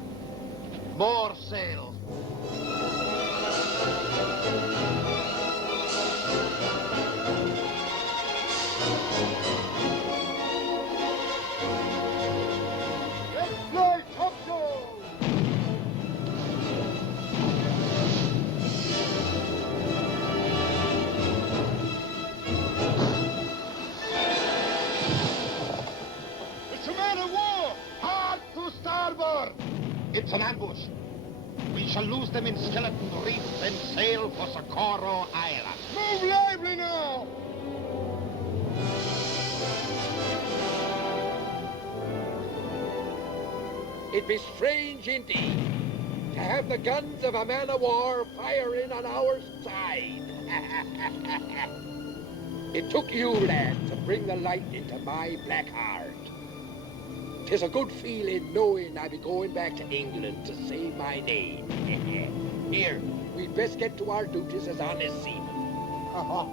More sail. Lloyd, topsail! It's a man of war! Hard to starboard! It's an ambush. We shall lose them in Skeleton Reef and sail for Socorro Island. Move lively now! It be strange indeed to have the guns of a man of war firing on our side. It took you, lad, to bring the light into my black heart. 'Tis a good feeling knowing I be going back to England to save my name. Here, we'd best get to our duties as honest seamen.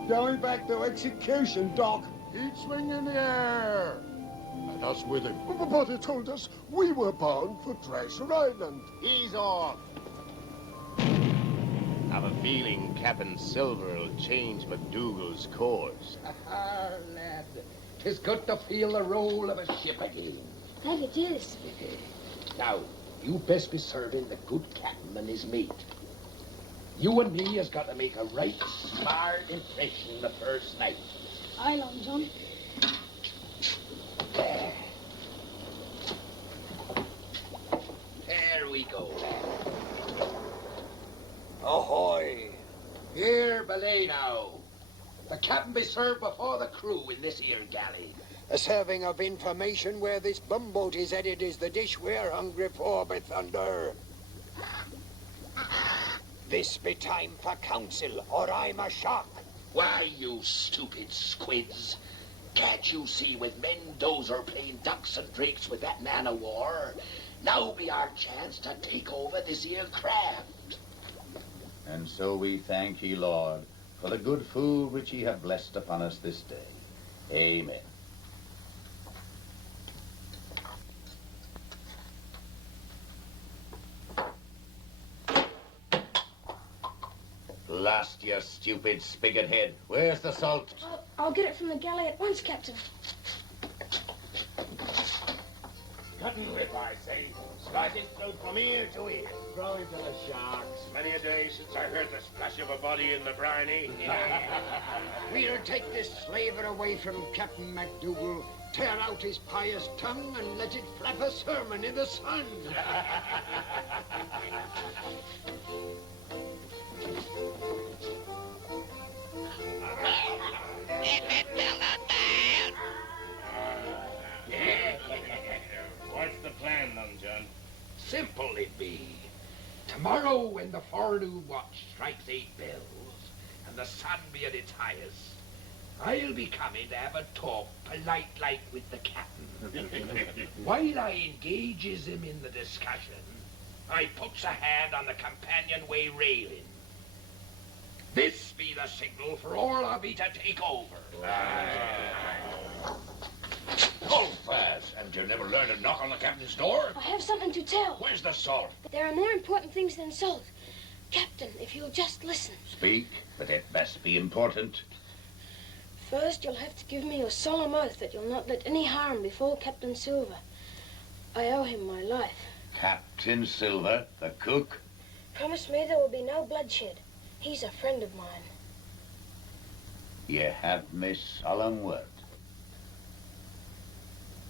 Going back to execution, Doc. He'd swing in the air. And us with him. But he told us we were bound for Treasure Island. He's off. I've a feeling Captain Silver will change MacDougall's course. Ah, lad, 'tis good to feel the roll of a ship again. That it is. Now, you best be serving the good captain and his mate. You and me has got to make a right smart impression the first night. Aye, Long John. There we go, lad. Ahoy! Here, belay now. The captain be served before the crew in this here galley. A serving of information where this bumboat is headed is the dish we're hungry for, by thunder. This be time for council, or I'm a shock. Why, you stupid squids? Can't you see with Mendoza playing ducks and drakes with that man of war? Now be our chance to take over this here craft. And so we thank ye, Lord, for the good food which ye have blessed upon us this day. Amen. Blast your stupid spigot head. Where's the salt? I'll get it from the galley at once, Captain. Cutting whip, I say. Slice his throat from ear to ear. Throw him to the sharks. Many a day since I heard the splash of a body in the briny. We'll take this slaver away from Captain MacDougall, tear out his pious tongue, and let it flap a sermon in the sun. What's the plan, Long John? Simple it be. Tomorrow, when the forenoon watch strikes 8 bells, and the sun be at its highest, I'll be coming to have a talk polite like with the captain. While I engages him in the discussion, I puts a hand on the companionway railing. This be the signal for all of ye to take over. Hold fast. Haven't you never learned to knock on the captain's door? I have something to tell. Where's the salt? There are more important things than salt. Captain, if you'll just listen. Speak, but it must be important. First, you'll have to give me your solemn oath that you'll not let any harm befall Captain Silver. I owe him my life. Captain Silver, the cook? Promise me there will be no bloodshed. He's a friend of mine. Ye have me solemn word.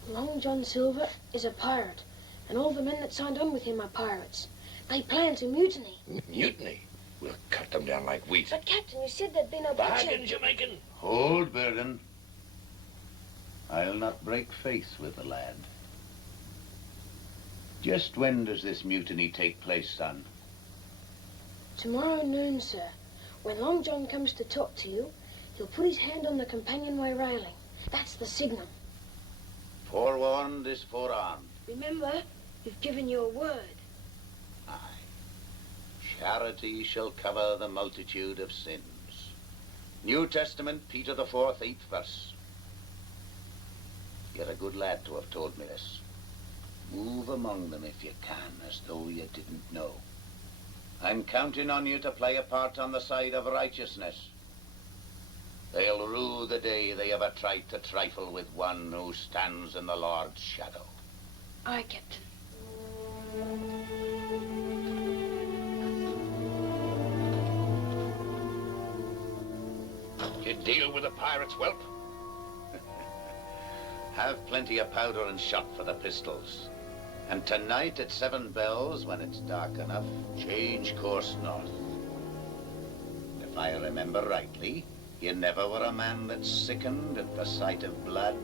Long John Silver is a pirate, and all the men that signed on with him are pirates. They plan to mutiny. Mutiny? We'll cut them down like wheat. But, Captain, you said there'd be no bloodshed. Bargains you're making? Hold, Berrell. I'll not break faith with the lad. Just when does this mutiny take place, son? Tomorrow noon, sir. When Long John comes to talk to you, he'll put his hand on the companionway railing. That's the signal. Forewarned is forearmed. Remember, you've given your word. Aye. Charity shall cover the multitude of sins. New Testament, Peter the 4th, 8th verse. You're a good lad to have told me this. Move among them if you can, as though you didn't know. I'm counting on you to play a part on the side of righteousness. They'll rue the day they ever tried to trifle with one who stands in the Lord's shadow. Aye, Captain. You deal with the pirates, whelp? Have plenty of powder and shot for the pistols. And tonight at 7 bells, when it's dark enough, change course north. If I remember rightly, you never were a man that sickened at the sight of blood.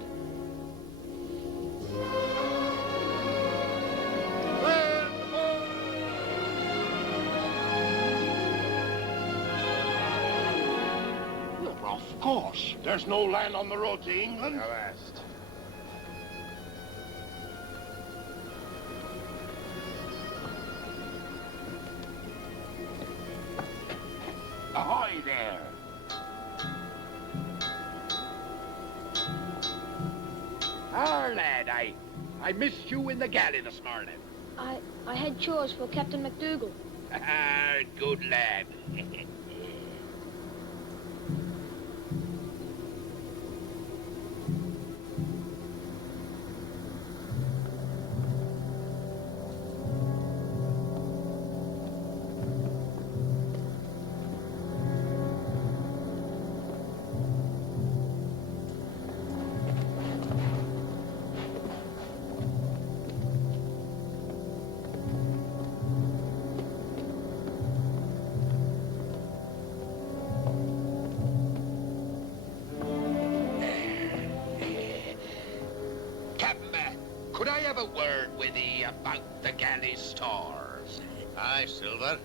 Of course. There's no land on the road to England. Avast. Ahoy there. Ah, lad, I missed you in the galley this morning. I had chores for Captain MacDougall. Ah, good lad. Could I have a word with ye about the galley stores? Aye, Silver.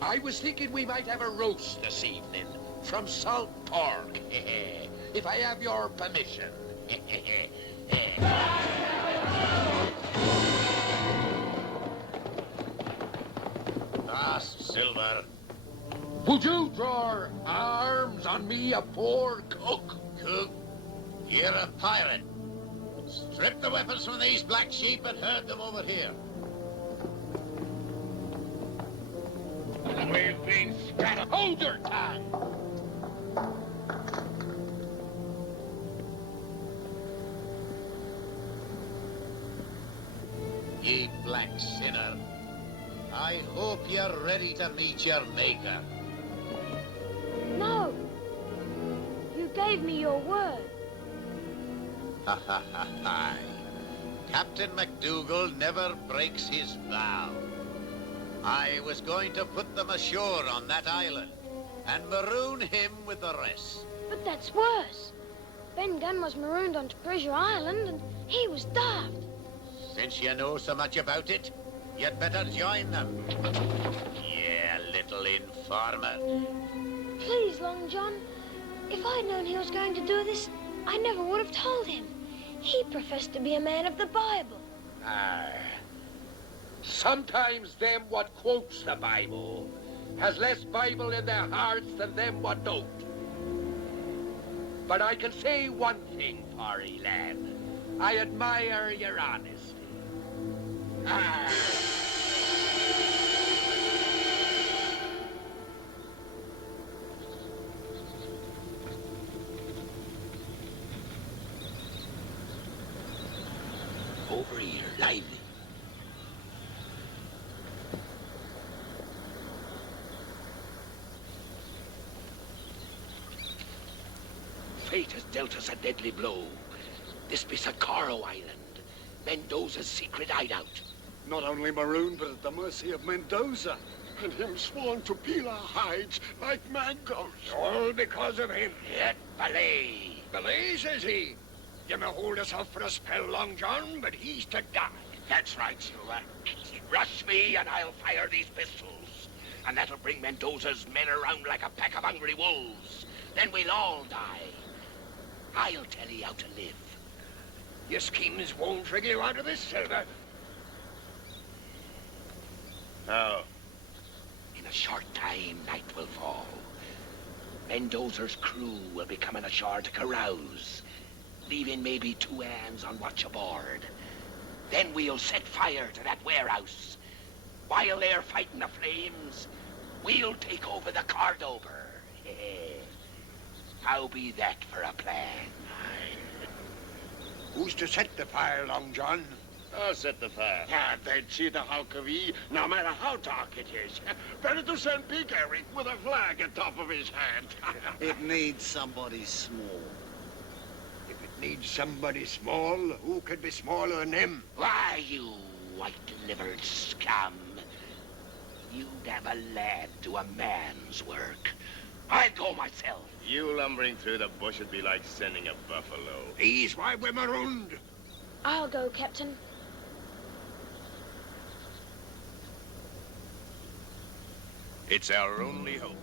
I was thinking we might have a roast this evening from salt pork, if I have your permission. Fast, Silver. Would you draw arms on me, a poor cook? Cook, you're a pirate. Strip the weapons from these black sheep and herd them over here. We've been scattered. Hold your tongue! Ye black sinner, I hope you're ready to meet your maker. No! You gave me your word. Ha ha ha ha. Captain MacDougall never breaks his vow. I was going to put them ashore on that island and maroon him with the rest. But that's worse. Ben Gunn was marooned onto Treasure Island and he was daft. Since you know so much about it, you'd better join them. Yeah, little informer. Please, Long John. If I'd known he was going to do this, I never would have told him. He professed to be a man of the Bible. Ah. Sometimes them what quotes the Bible has less Bible in their hearts than them what don't. But I can say one thing, Parry lad. I admire your honesty. Ah. Over here, lively. Fate has dealt us a deadly blow. This be Socorro Island, Mendoza's secret hideout. Not only marooned, but at the mercy of Mendoza. And him sworn to peel our hides like mangoes. All because of him. Yet belay. Belay, says he. You may hold us off for a spell, Long John, but he's to die. That's right, Silver. Rush me and I'll fire these pistols. And that'll bring Mendoza's men around like a pack of hungry wolves. Then we'll all die. I'll tell you how to live. Your schemes won't trigger you out of this, Silver. No. In a short time, night will fall. Mendoza's crew will be coming ashore to carouse, leaving maybe 2 hands on watch aboard. Then we'll set fire to that warehouse. While they're fighting the flames, we'll take over the Cordover. How be that for a plan? Who's to set the fire, Long John? I'll set the fire. Ah, that cheetah Halkavi, no matter how dark it is. Better to send Big Eric with a flag atop of his head. It needs somebody small. If it needs somebody small, who could be smaller than him? Why, you white-livered scum. You'd have a lad do a man's work. I'll go myself. You lumbering through the bush would be like sending a buffalo. He's why we're marooned. I'll go, Captain. It's our only hope.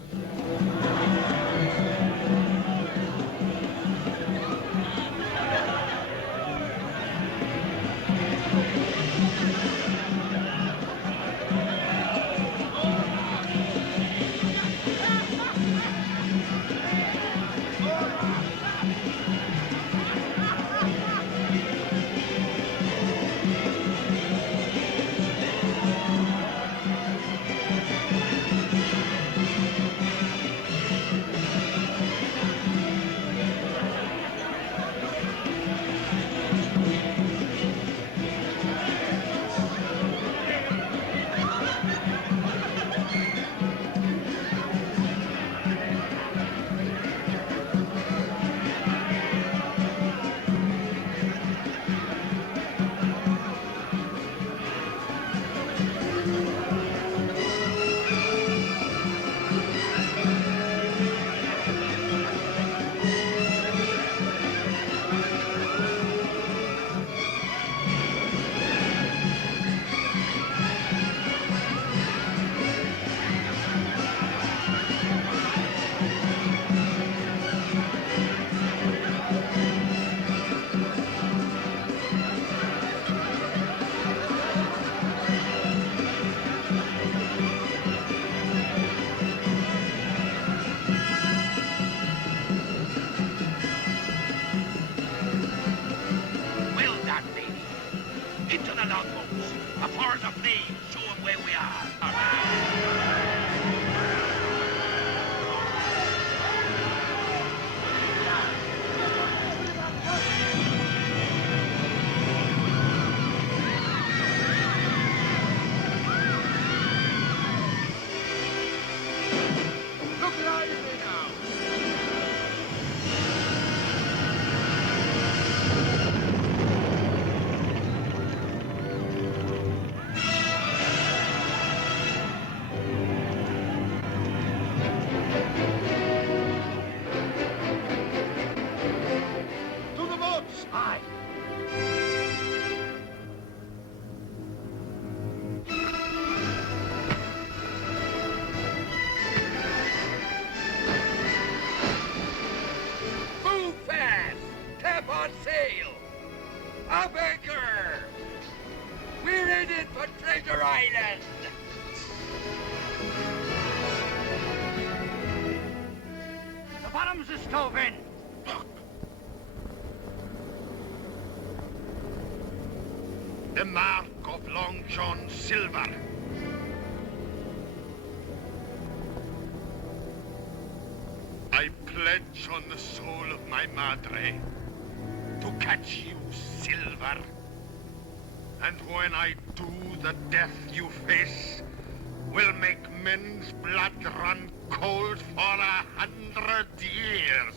The mark of Long John Silver. I pledge on the soul of my madre to catch you, Silver. And when I do, the death you face will make men's blood run cold for 100 years.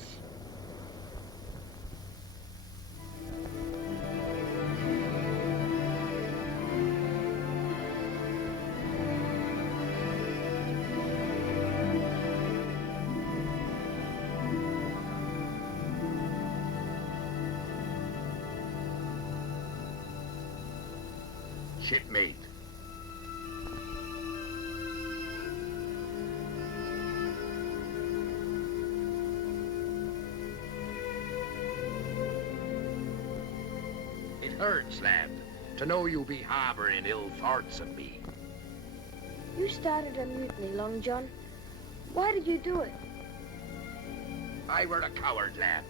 Shipmate. It hurts, lad, to know you be harboring ill thoughts of me. You started a mutiny, Long John. Why did you do it? I were a coward, lad.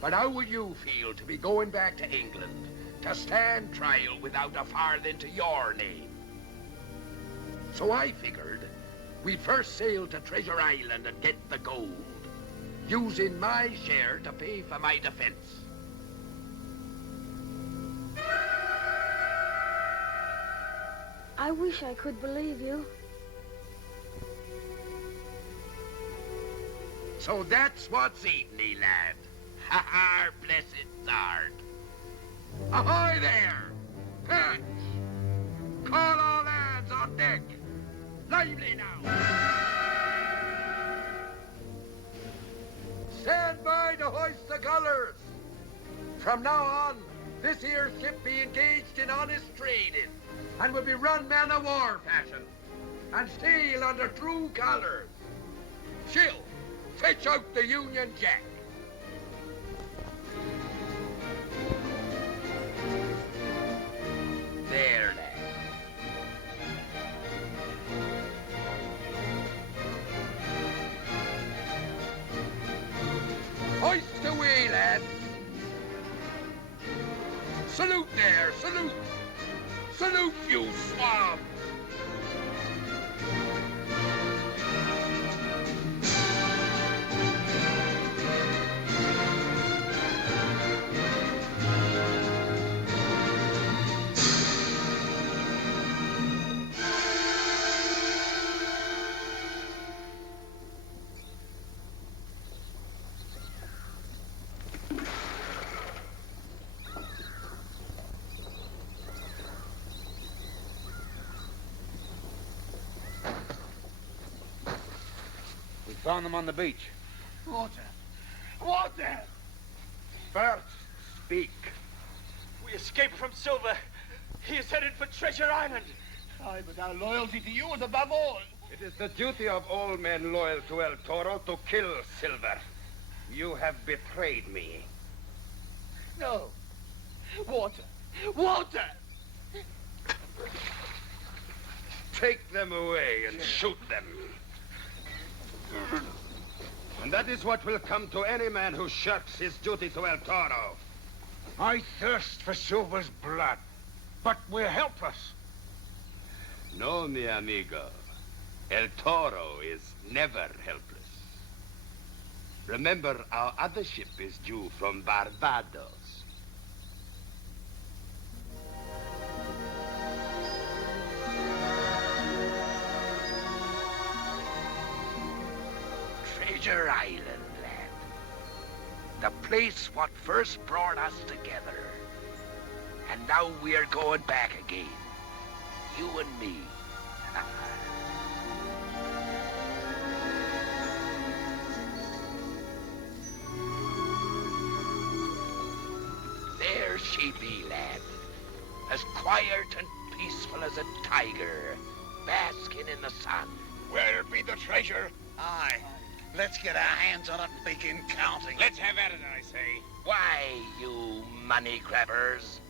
But how would you feel to be going back to England, to stand trial without a farthing to your name. So I figured we'd first sail to Treasure Island and get the gold, using my share to pay for my defense. I wish I could believe you. So that's what's eating me, lad. Ha ha, blessed Zard. Ahoy there! Patch! Call all hands on deck! Lively now! Stand by to hoist the colors! From now on, this here ship be engaged in honest trading, and will be run man-of-war fashion, and sail under true colors. Chill! Fetch out the Union Jack. There, lad. Hoist away, lad. Salute there, salute. Salute, you swab. Found them on the beach. Water! Water! First, speak. We escaped from Silver. He is headed for Treasure Island. Aye, but our loyalty to you is above all. It is the duty of all men loyal to El Toro to kill Silver. You have betrayed me. No. Water! Water! Take them away and shoot them. And that is what will come to any man who shirks his duty to El Toro. I thirst for Silver's blood, but we're helpless. No, mi amigo. El Toro is never helpless. Remember, our other ship is due from Barbados. Treasure Island, lad. The place what first brought us together. And now we're going back again. You and me. There she be, lad. As quiet and peaceful as a tiger, basking in the sun. Where be the treasure? Aye. Let's get our hands on it and begin counting. Let's have at it, I say. Why, you money grabbers?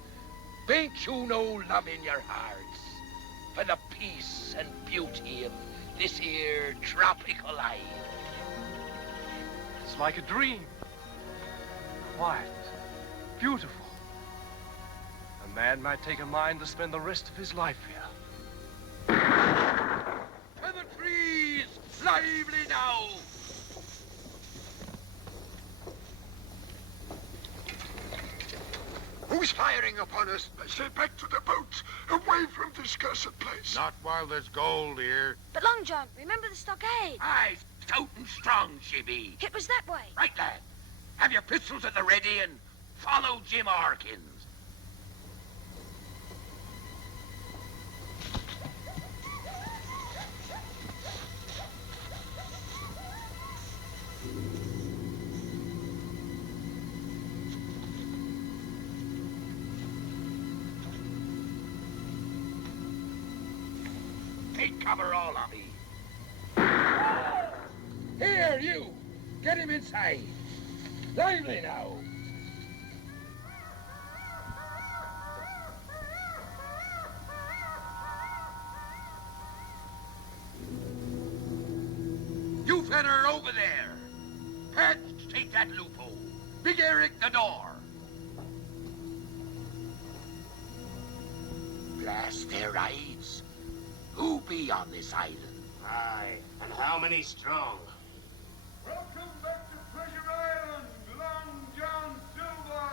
Ain't you no love in your hearts for the peace and beauty of this here tropical island? It's like a dream. Quiet. Beautiful. A man might take a mind to spend the rest of his life here. To the trees! Lively now! Who's firing upon us? I say back to the boats, away from this cursed place. Not while there's gold here. But Long John, remember the stockade? Aye, stout and strong she be. It was that way. Right, lad. Have your pistols at the ready and follow Jim Harkins. Take cover, all of ye. Here, you! Get him inside. Lively now. You feller over there. Patch, take that loophole. Big Eric, the door. blast their eyes. Who be on this island? Aye, and how many strong? Welcome back to Treasure Island, Long John Silver!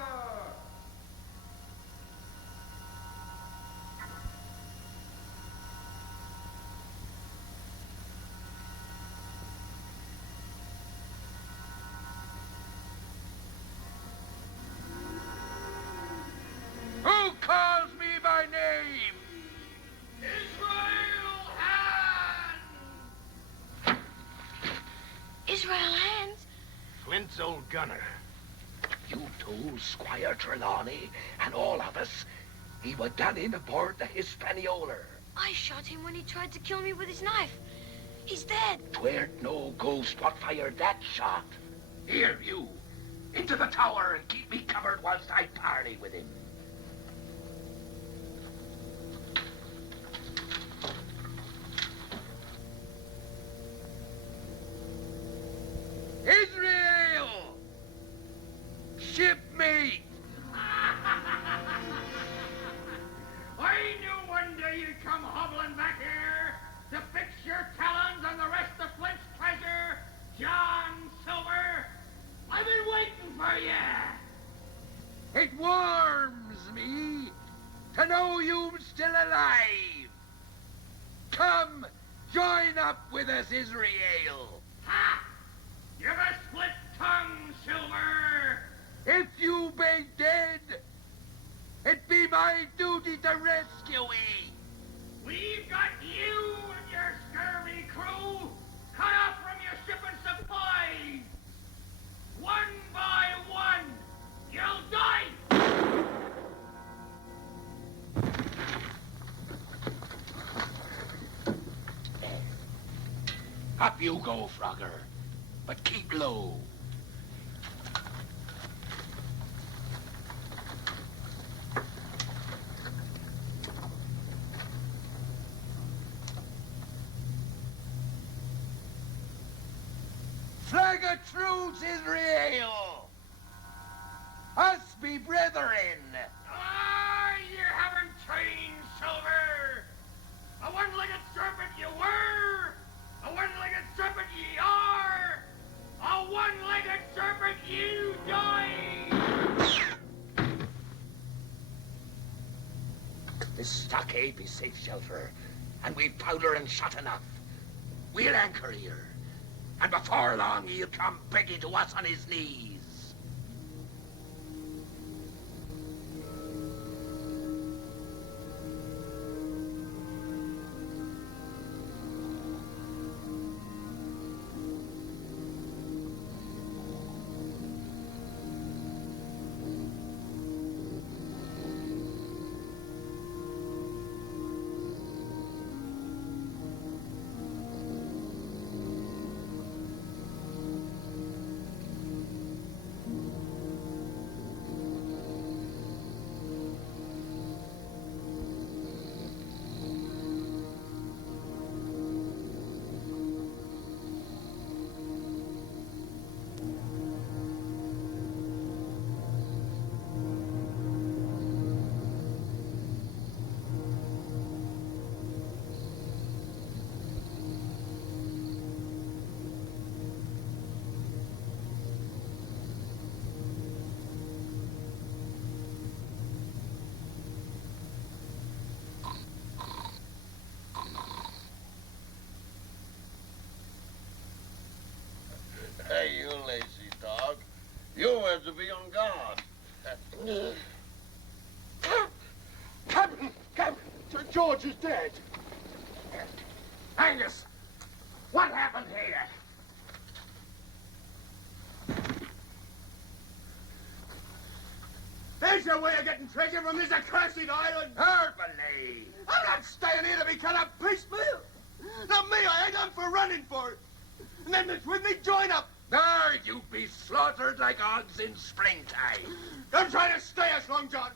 Who calls me by name? Israel Hands? Flint's old gunner. You told Squire Trelawney and all of us he was done in aboard the Hispaniola. I shot him when he tried to kill me with his knife. He's dead. 'Tweren't no ghost what fired that shot. Here, you. Into the tower and keep me covered whilst I parley with him. Israel! Shipmate! I knew one day you'd come hobbling back here to fix your talons on the rest of Flint's treasure, John Silver. I've been waiting for you. It warms me to know you're still alive. Come, join up with us, Israel. Ha! You've a split tongue, Silver. If you be dead, it be my duty to rescue ye. We've got you and your scurvy crew cut off from your shipping supplies. One by one, you'll die. Up you go, Frogger. But keep low. Flag of truce, Israel! Us be brethren! Ah, you haven't changed, Silver. A one-legged serpent you were, a one-legged serpent ye are, a one-legged serpent you die! This stockade be safe shelter, and we've powder and shot enough. We'll anchor here, and before long he'll come begging to us on his knees. Hey, you lazy dog. You were to be on guard. Captain, Sir George is dead. Angus, what happened here? There's your way of getting treasure from this accursed island. Hardly. I'm not staying here to be cut up piecemeal. Not me, I ain't done for running for it. And then that's with me, join up. There you be slaughtered like hogs in springtime. Don't try to stay us, Long John.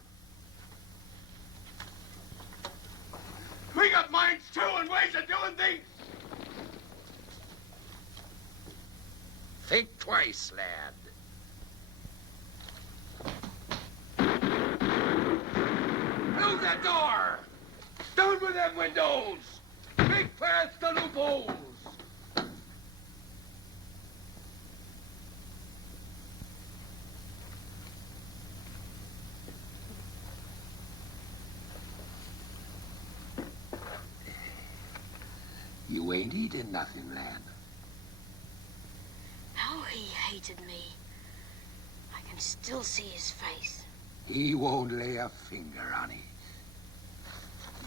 We got minds too and ways of doing things. Think twice, lad. Through the door! Down with them windows! Make fast the loopholes! You ain't eating nothing, lad. How he hated me. I can still see his face. He won't lay a finger on it.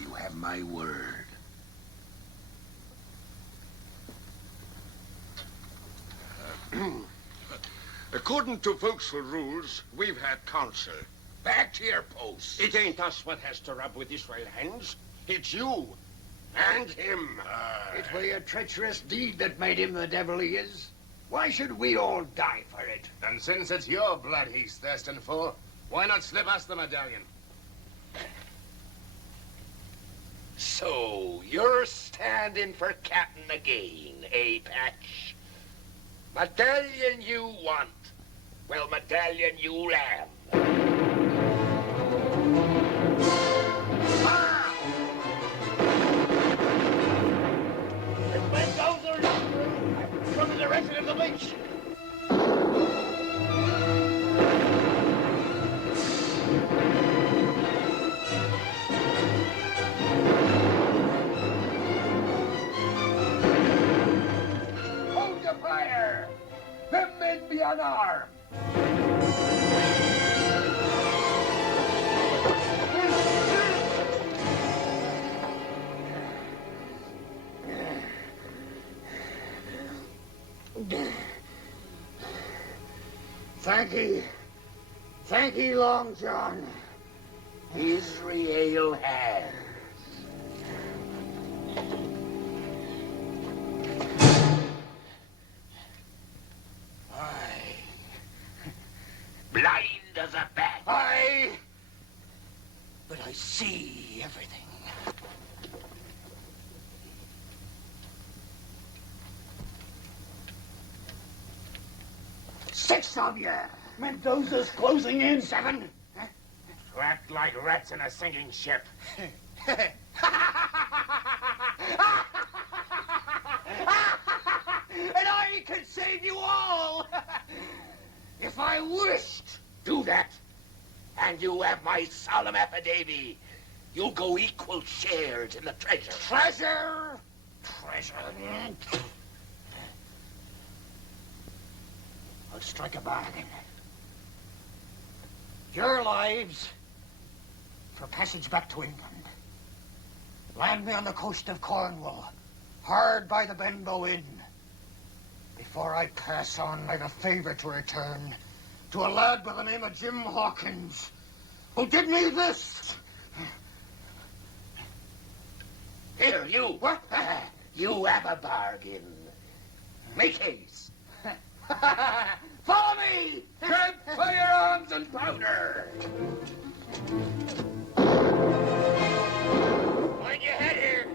You have my word. According to Vauxhall rules, we've had counsel. Back to your posts. It ain't us what has to rub with Israel hands. It's you and him. It were your treacherous deed that made him the devil he is. Why should we all die for it? And since it's your blood he's thirsting for, why not slip us the medallion? So, you're standing for Captain again, eh, Patch? Medallion you want. Well, medallion you'll have. If Mendoza's from the direction of the beach. Hold your fire! Them men be unarmed! Thank ye, Long John. Israel has. Blind as a bat. But I see everything. Six of you. Mendoza's closing in. 7. Flapped like rats in a sinking ship. And I can save you all. If I wished. Do that, and you have my solemn affidavit. You'll go equal shares in the treasure. Treasure. I'll strike a bargain. Your lives for passage back to England. Land me on the coast of Cornwall, hard by the Benbow Inn. Before I pass on, I've a favour to return to a lad by the name of Jim Hawkins, who did me this. Here, you. What? You have a bargain. Make haste. Follow me! Grab firearms and powder. Mind your head here.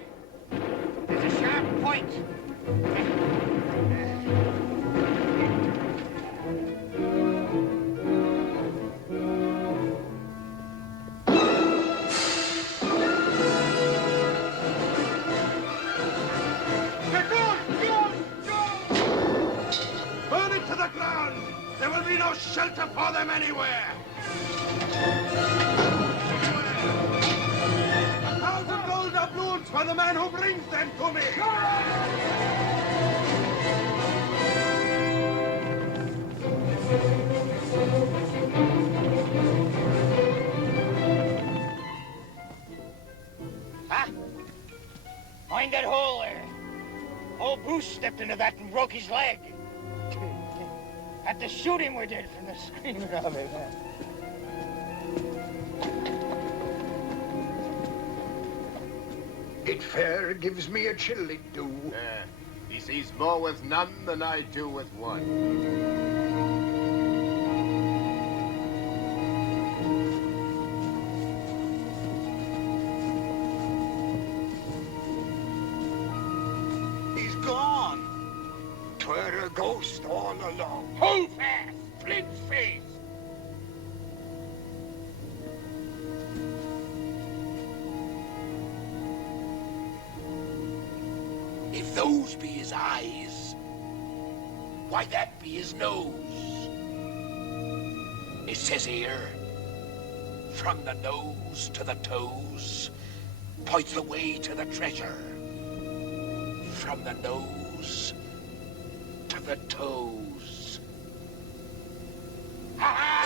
There's a sharp point. Burn it to the ground! There will be no shelter for them anywhere! 1,000 gold doubloons for the man who brings them to me! Mind that hole there. Old Bruce stepped into that and broke his leg. Had to shoot him, we did, from the screaming of it. It fair gives me a chill, it do. He sees more with none than I do with one. He's gone. 'Twere a ghost all along. Hold fast, Flint's face. those be his eyes, why, that be his nose. It says here, from the nose to the toes, points the way to the treasure. From the nose to the toes. I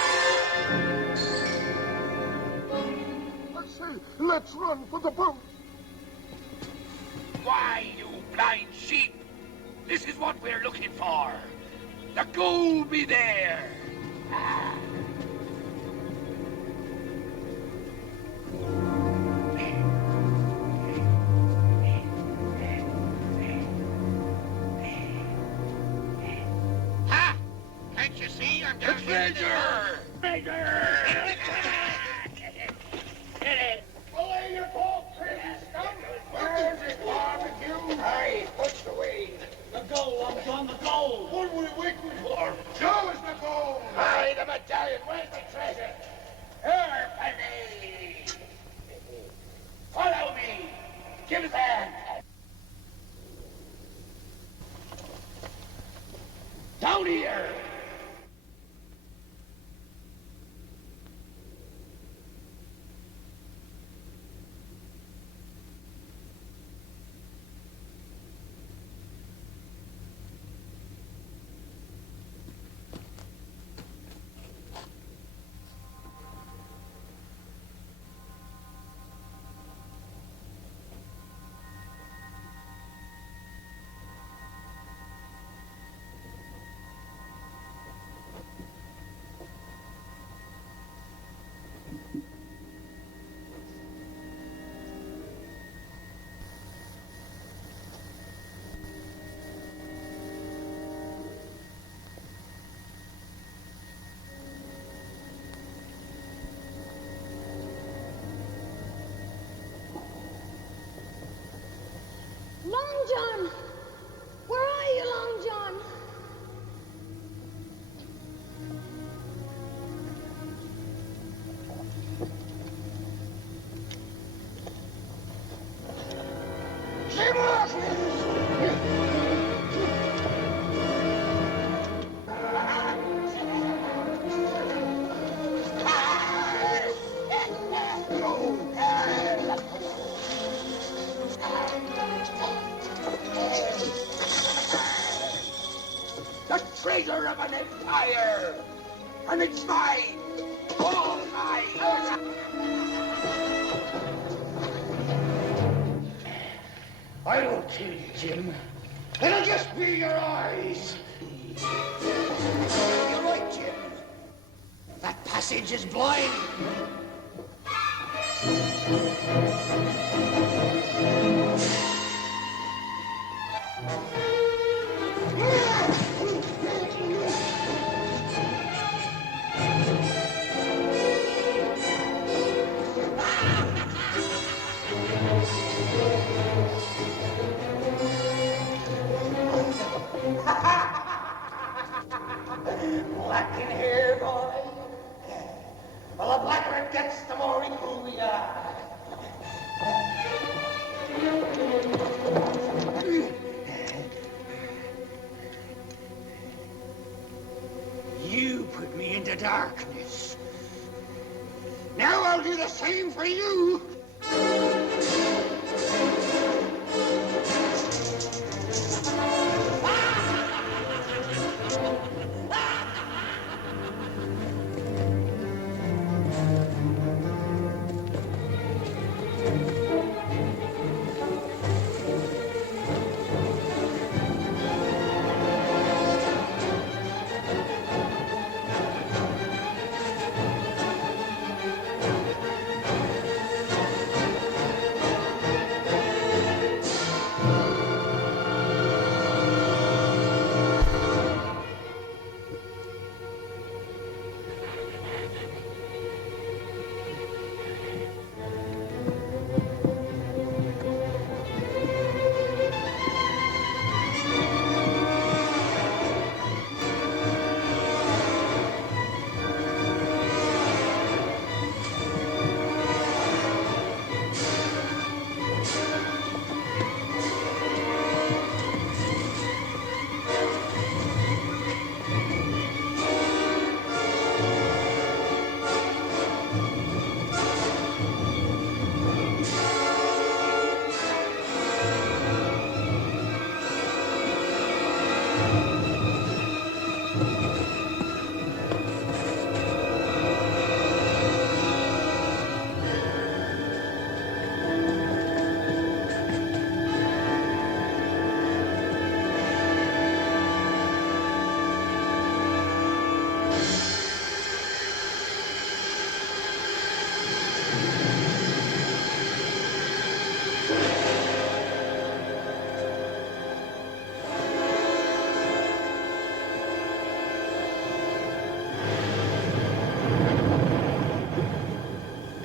say, let's run for the boat. Why, you blind sheep? This is what we're looking for. The gold be there. Ha! Can't you see I'm down here? Treasure! Treasure! Belay your boat, crazy scum! Where is it, barbecue? Hey, push the way. The gold, Long John, the gold! What are we waiting for? Show us the gold! Hey, the medallion, where's the treasure? Here, Penny! Follow me! Give us a hand! Down here! Long John! Where are you, Long John? The treasure of an empire! And it's mine! All mine! I won't kill you, Jim. It'll just be your eyes. You're right, Jim. That passage is blind. Black in hair, boy. Well, the blacker it gets, the more equal we are. You put me into darkness. Now I'll do the same for you.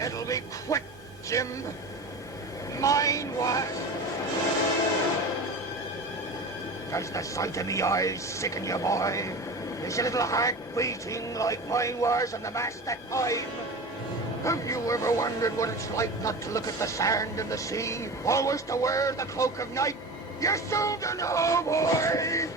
It'll be quick, Jim. Mine was. Does the sight of me eyes sicken you, boy? Is your little heart beating like mine was on the mast that time? Have you ever wondered what it's like not to look at the sand and the sea, always to wear the cloak of night? You're soon to know, boys!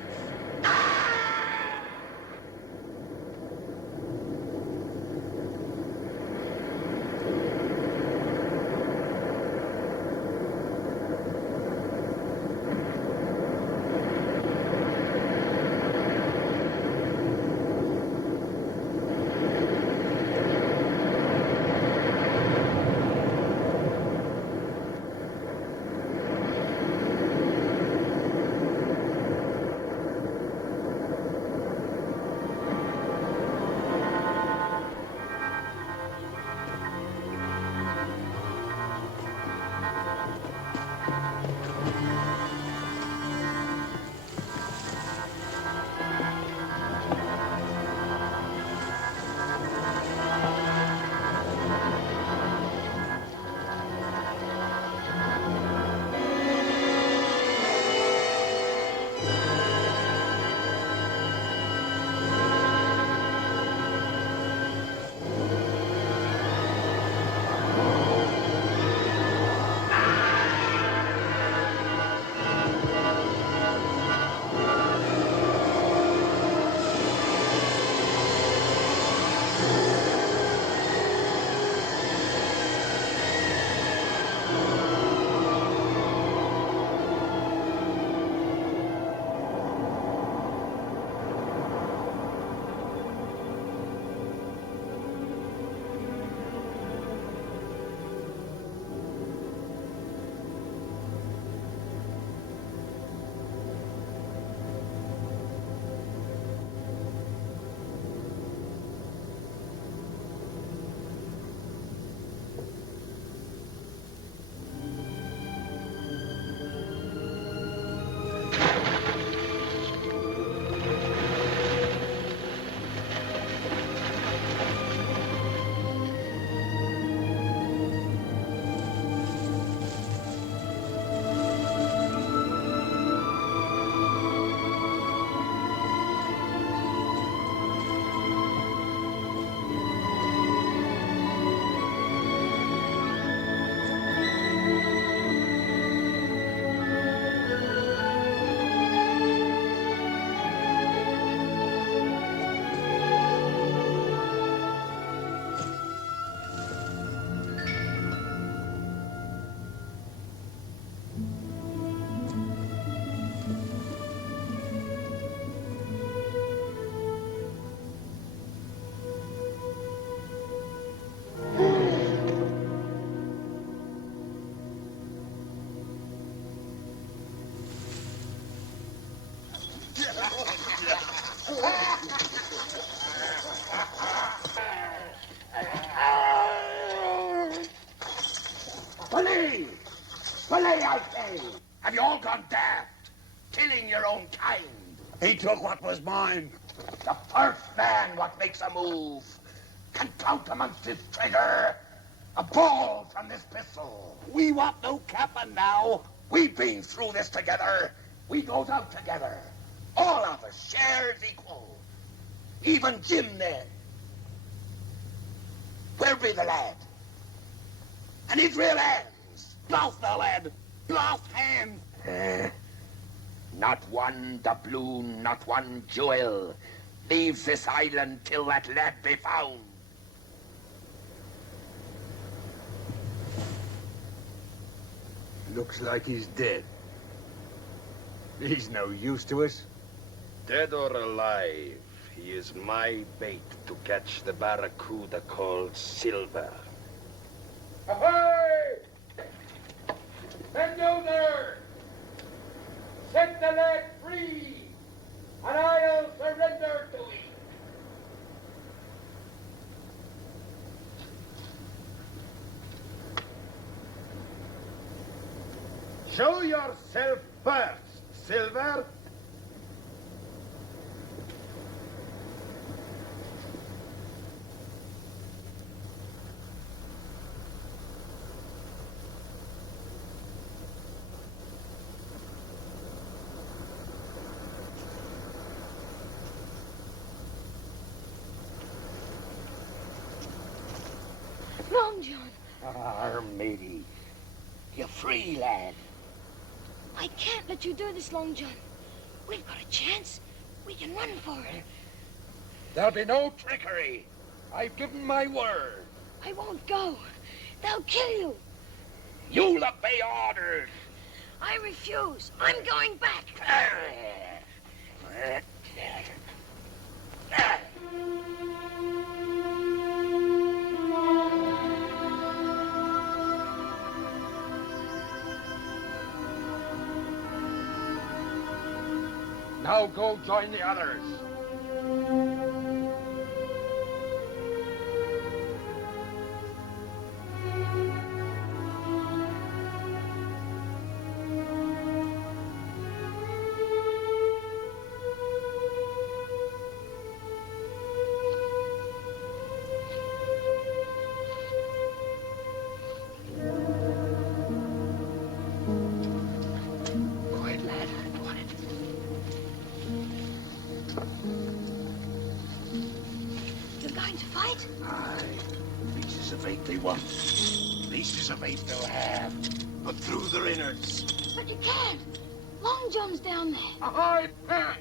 Belay! Belay, I say! Have you all gone daft? Killing your own kind. He took what was mine. The first man what makes a move can count amongst his traitor. A ball from this pistol. We want no cap'n now. We've been through this together. We goes out together. All of us shares equal. Even Jim there. Where be the lad? And his real hands. Lost the lad. Lost hands. Not one doubloon, not one jewel leaves this island till that lad be found. Looks like he's dead. He's no use to us. Dead or alive, he is my bait to catch the barracuda called Silver. Ahoy! Bend over! Set the lad free, and I'll surrender to him. Show yourself first, Silver. Long John. matey. You're free, lad. I can't let you do this, Long John. We've got a chance. We can run for it. There'll be no trickery. I've given my word. I won't go. They'll kill you. You'll obey orders. I refuse. I'm going back. Now go join the others. They'll have, but through their innards. But you can't. Long John's down there. Ahoy, Patch!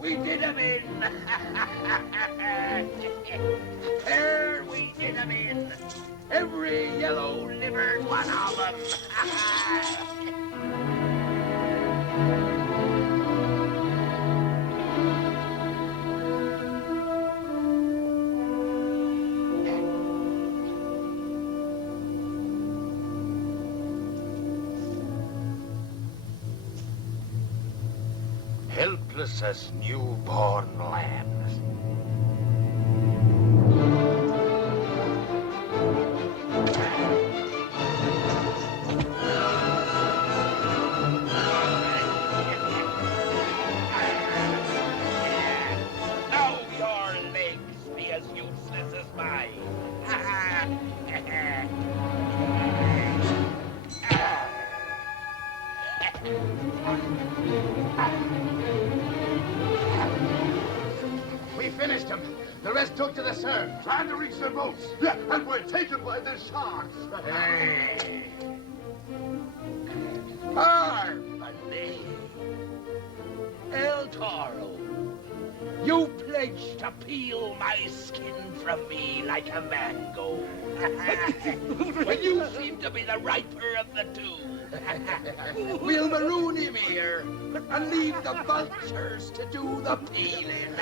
We did 'em in. There we did 'em in. Every yellow-livered one of them. Helpless as newborn lambs. Now your legs be as useless as mine. We finished them. The rest took to the surf. Trying to reach their boats. Yeah, and we're taken by the sharks. Hey. Harmony. El Toro, you pledged to peel my skin from me like a mango. When you seem to be the riper of the two. We'll maroon him here and leave the vultures to do the peeling.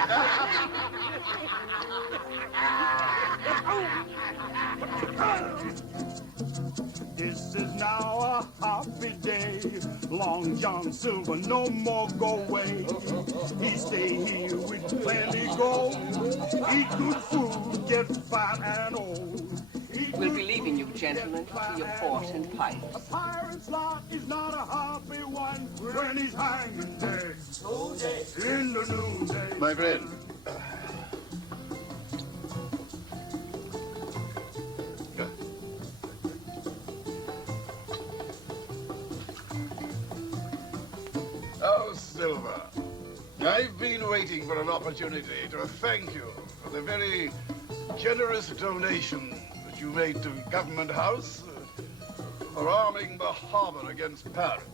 This is now a happy day. Long John Silver no more go away. He stay here with plenty gold. Eat good food, get fat and old. We'll be leaving you, gentlemen, to your port and pipes. A pirate's lot is not a happy one when he's hanging dead in the noonday. My friend. Oh, Silver. I've been waiting for an opportunity to thank you for the very generous donation that you made to Government House for arming the harbor against pirates.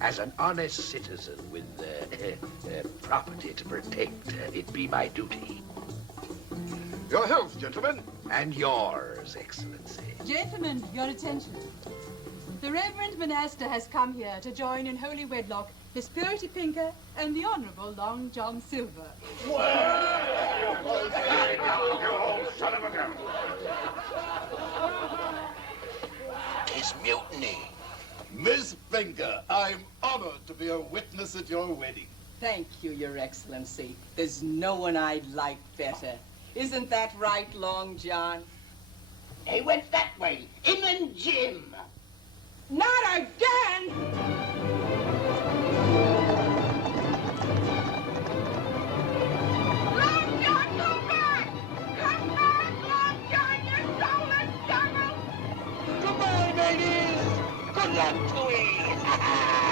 As an honest citizen with property to protect, it be my duty. Your health, gentlemen. And yours, Excellency. Gentlemen, your attention. The Reverend Monaster has come here to join in holy wedlock His Purity Pinker and the Honorable Long John Silver. You old son of a gun. It's mutiny. Miss Pinker, I'm honored to be a witness at your wedding. Thank you, Your Excellency. There's no one I'd like better. Isn't that right, Long John? He went that way. Him and Jim. Not again! Long John, come back! Come back, Long John, you soulless devil! Goodbye, ladies. Good luck to ye.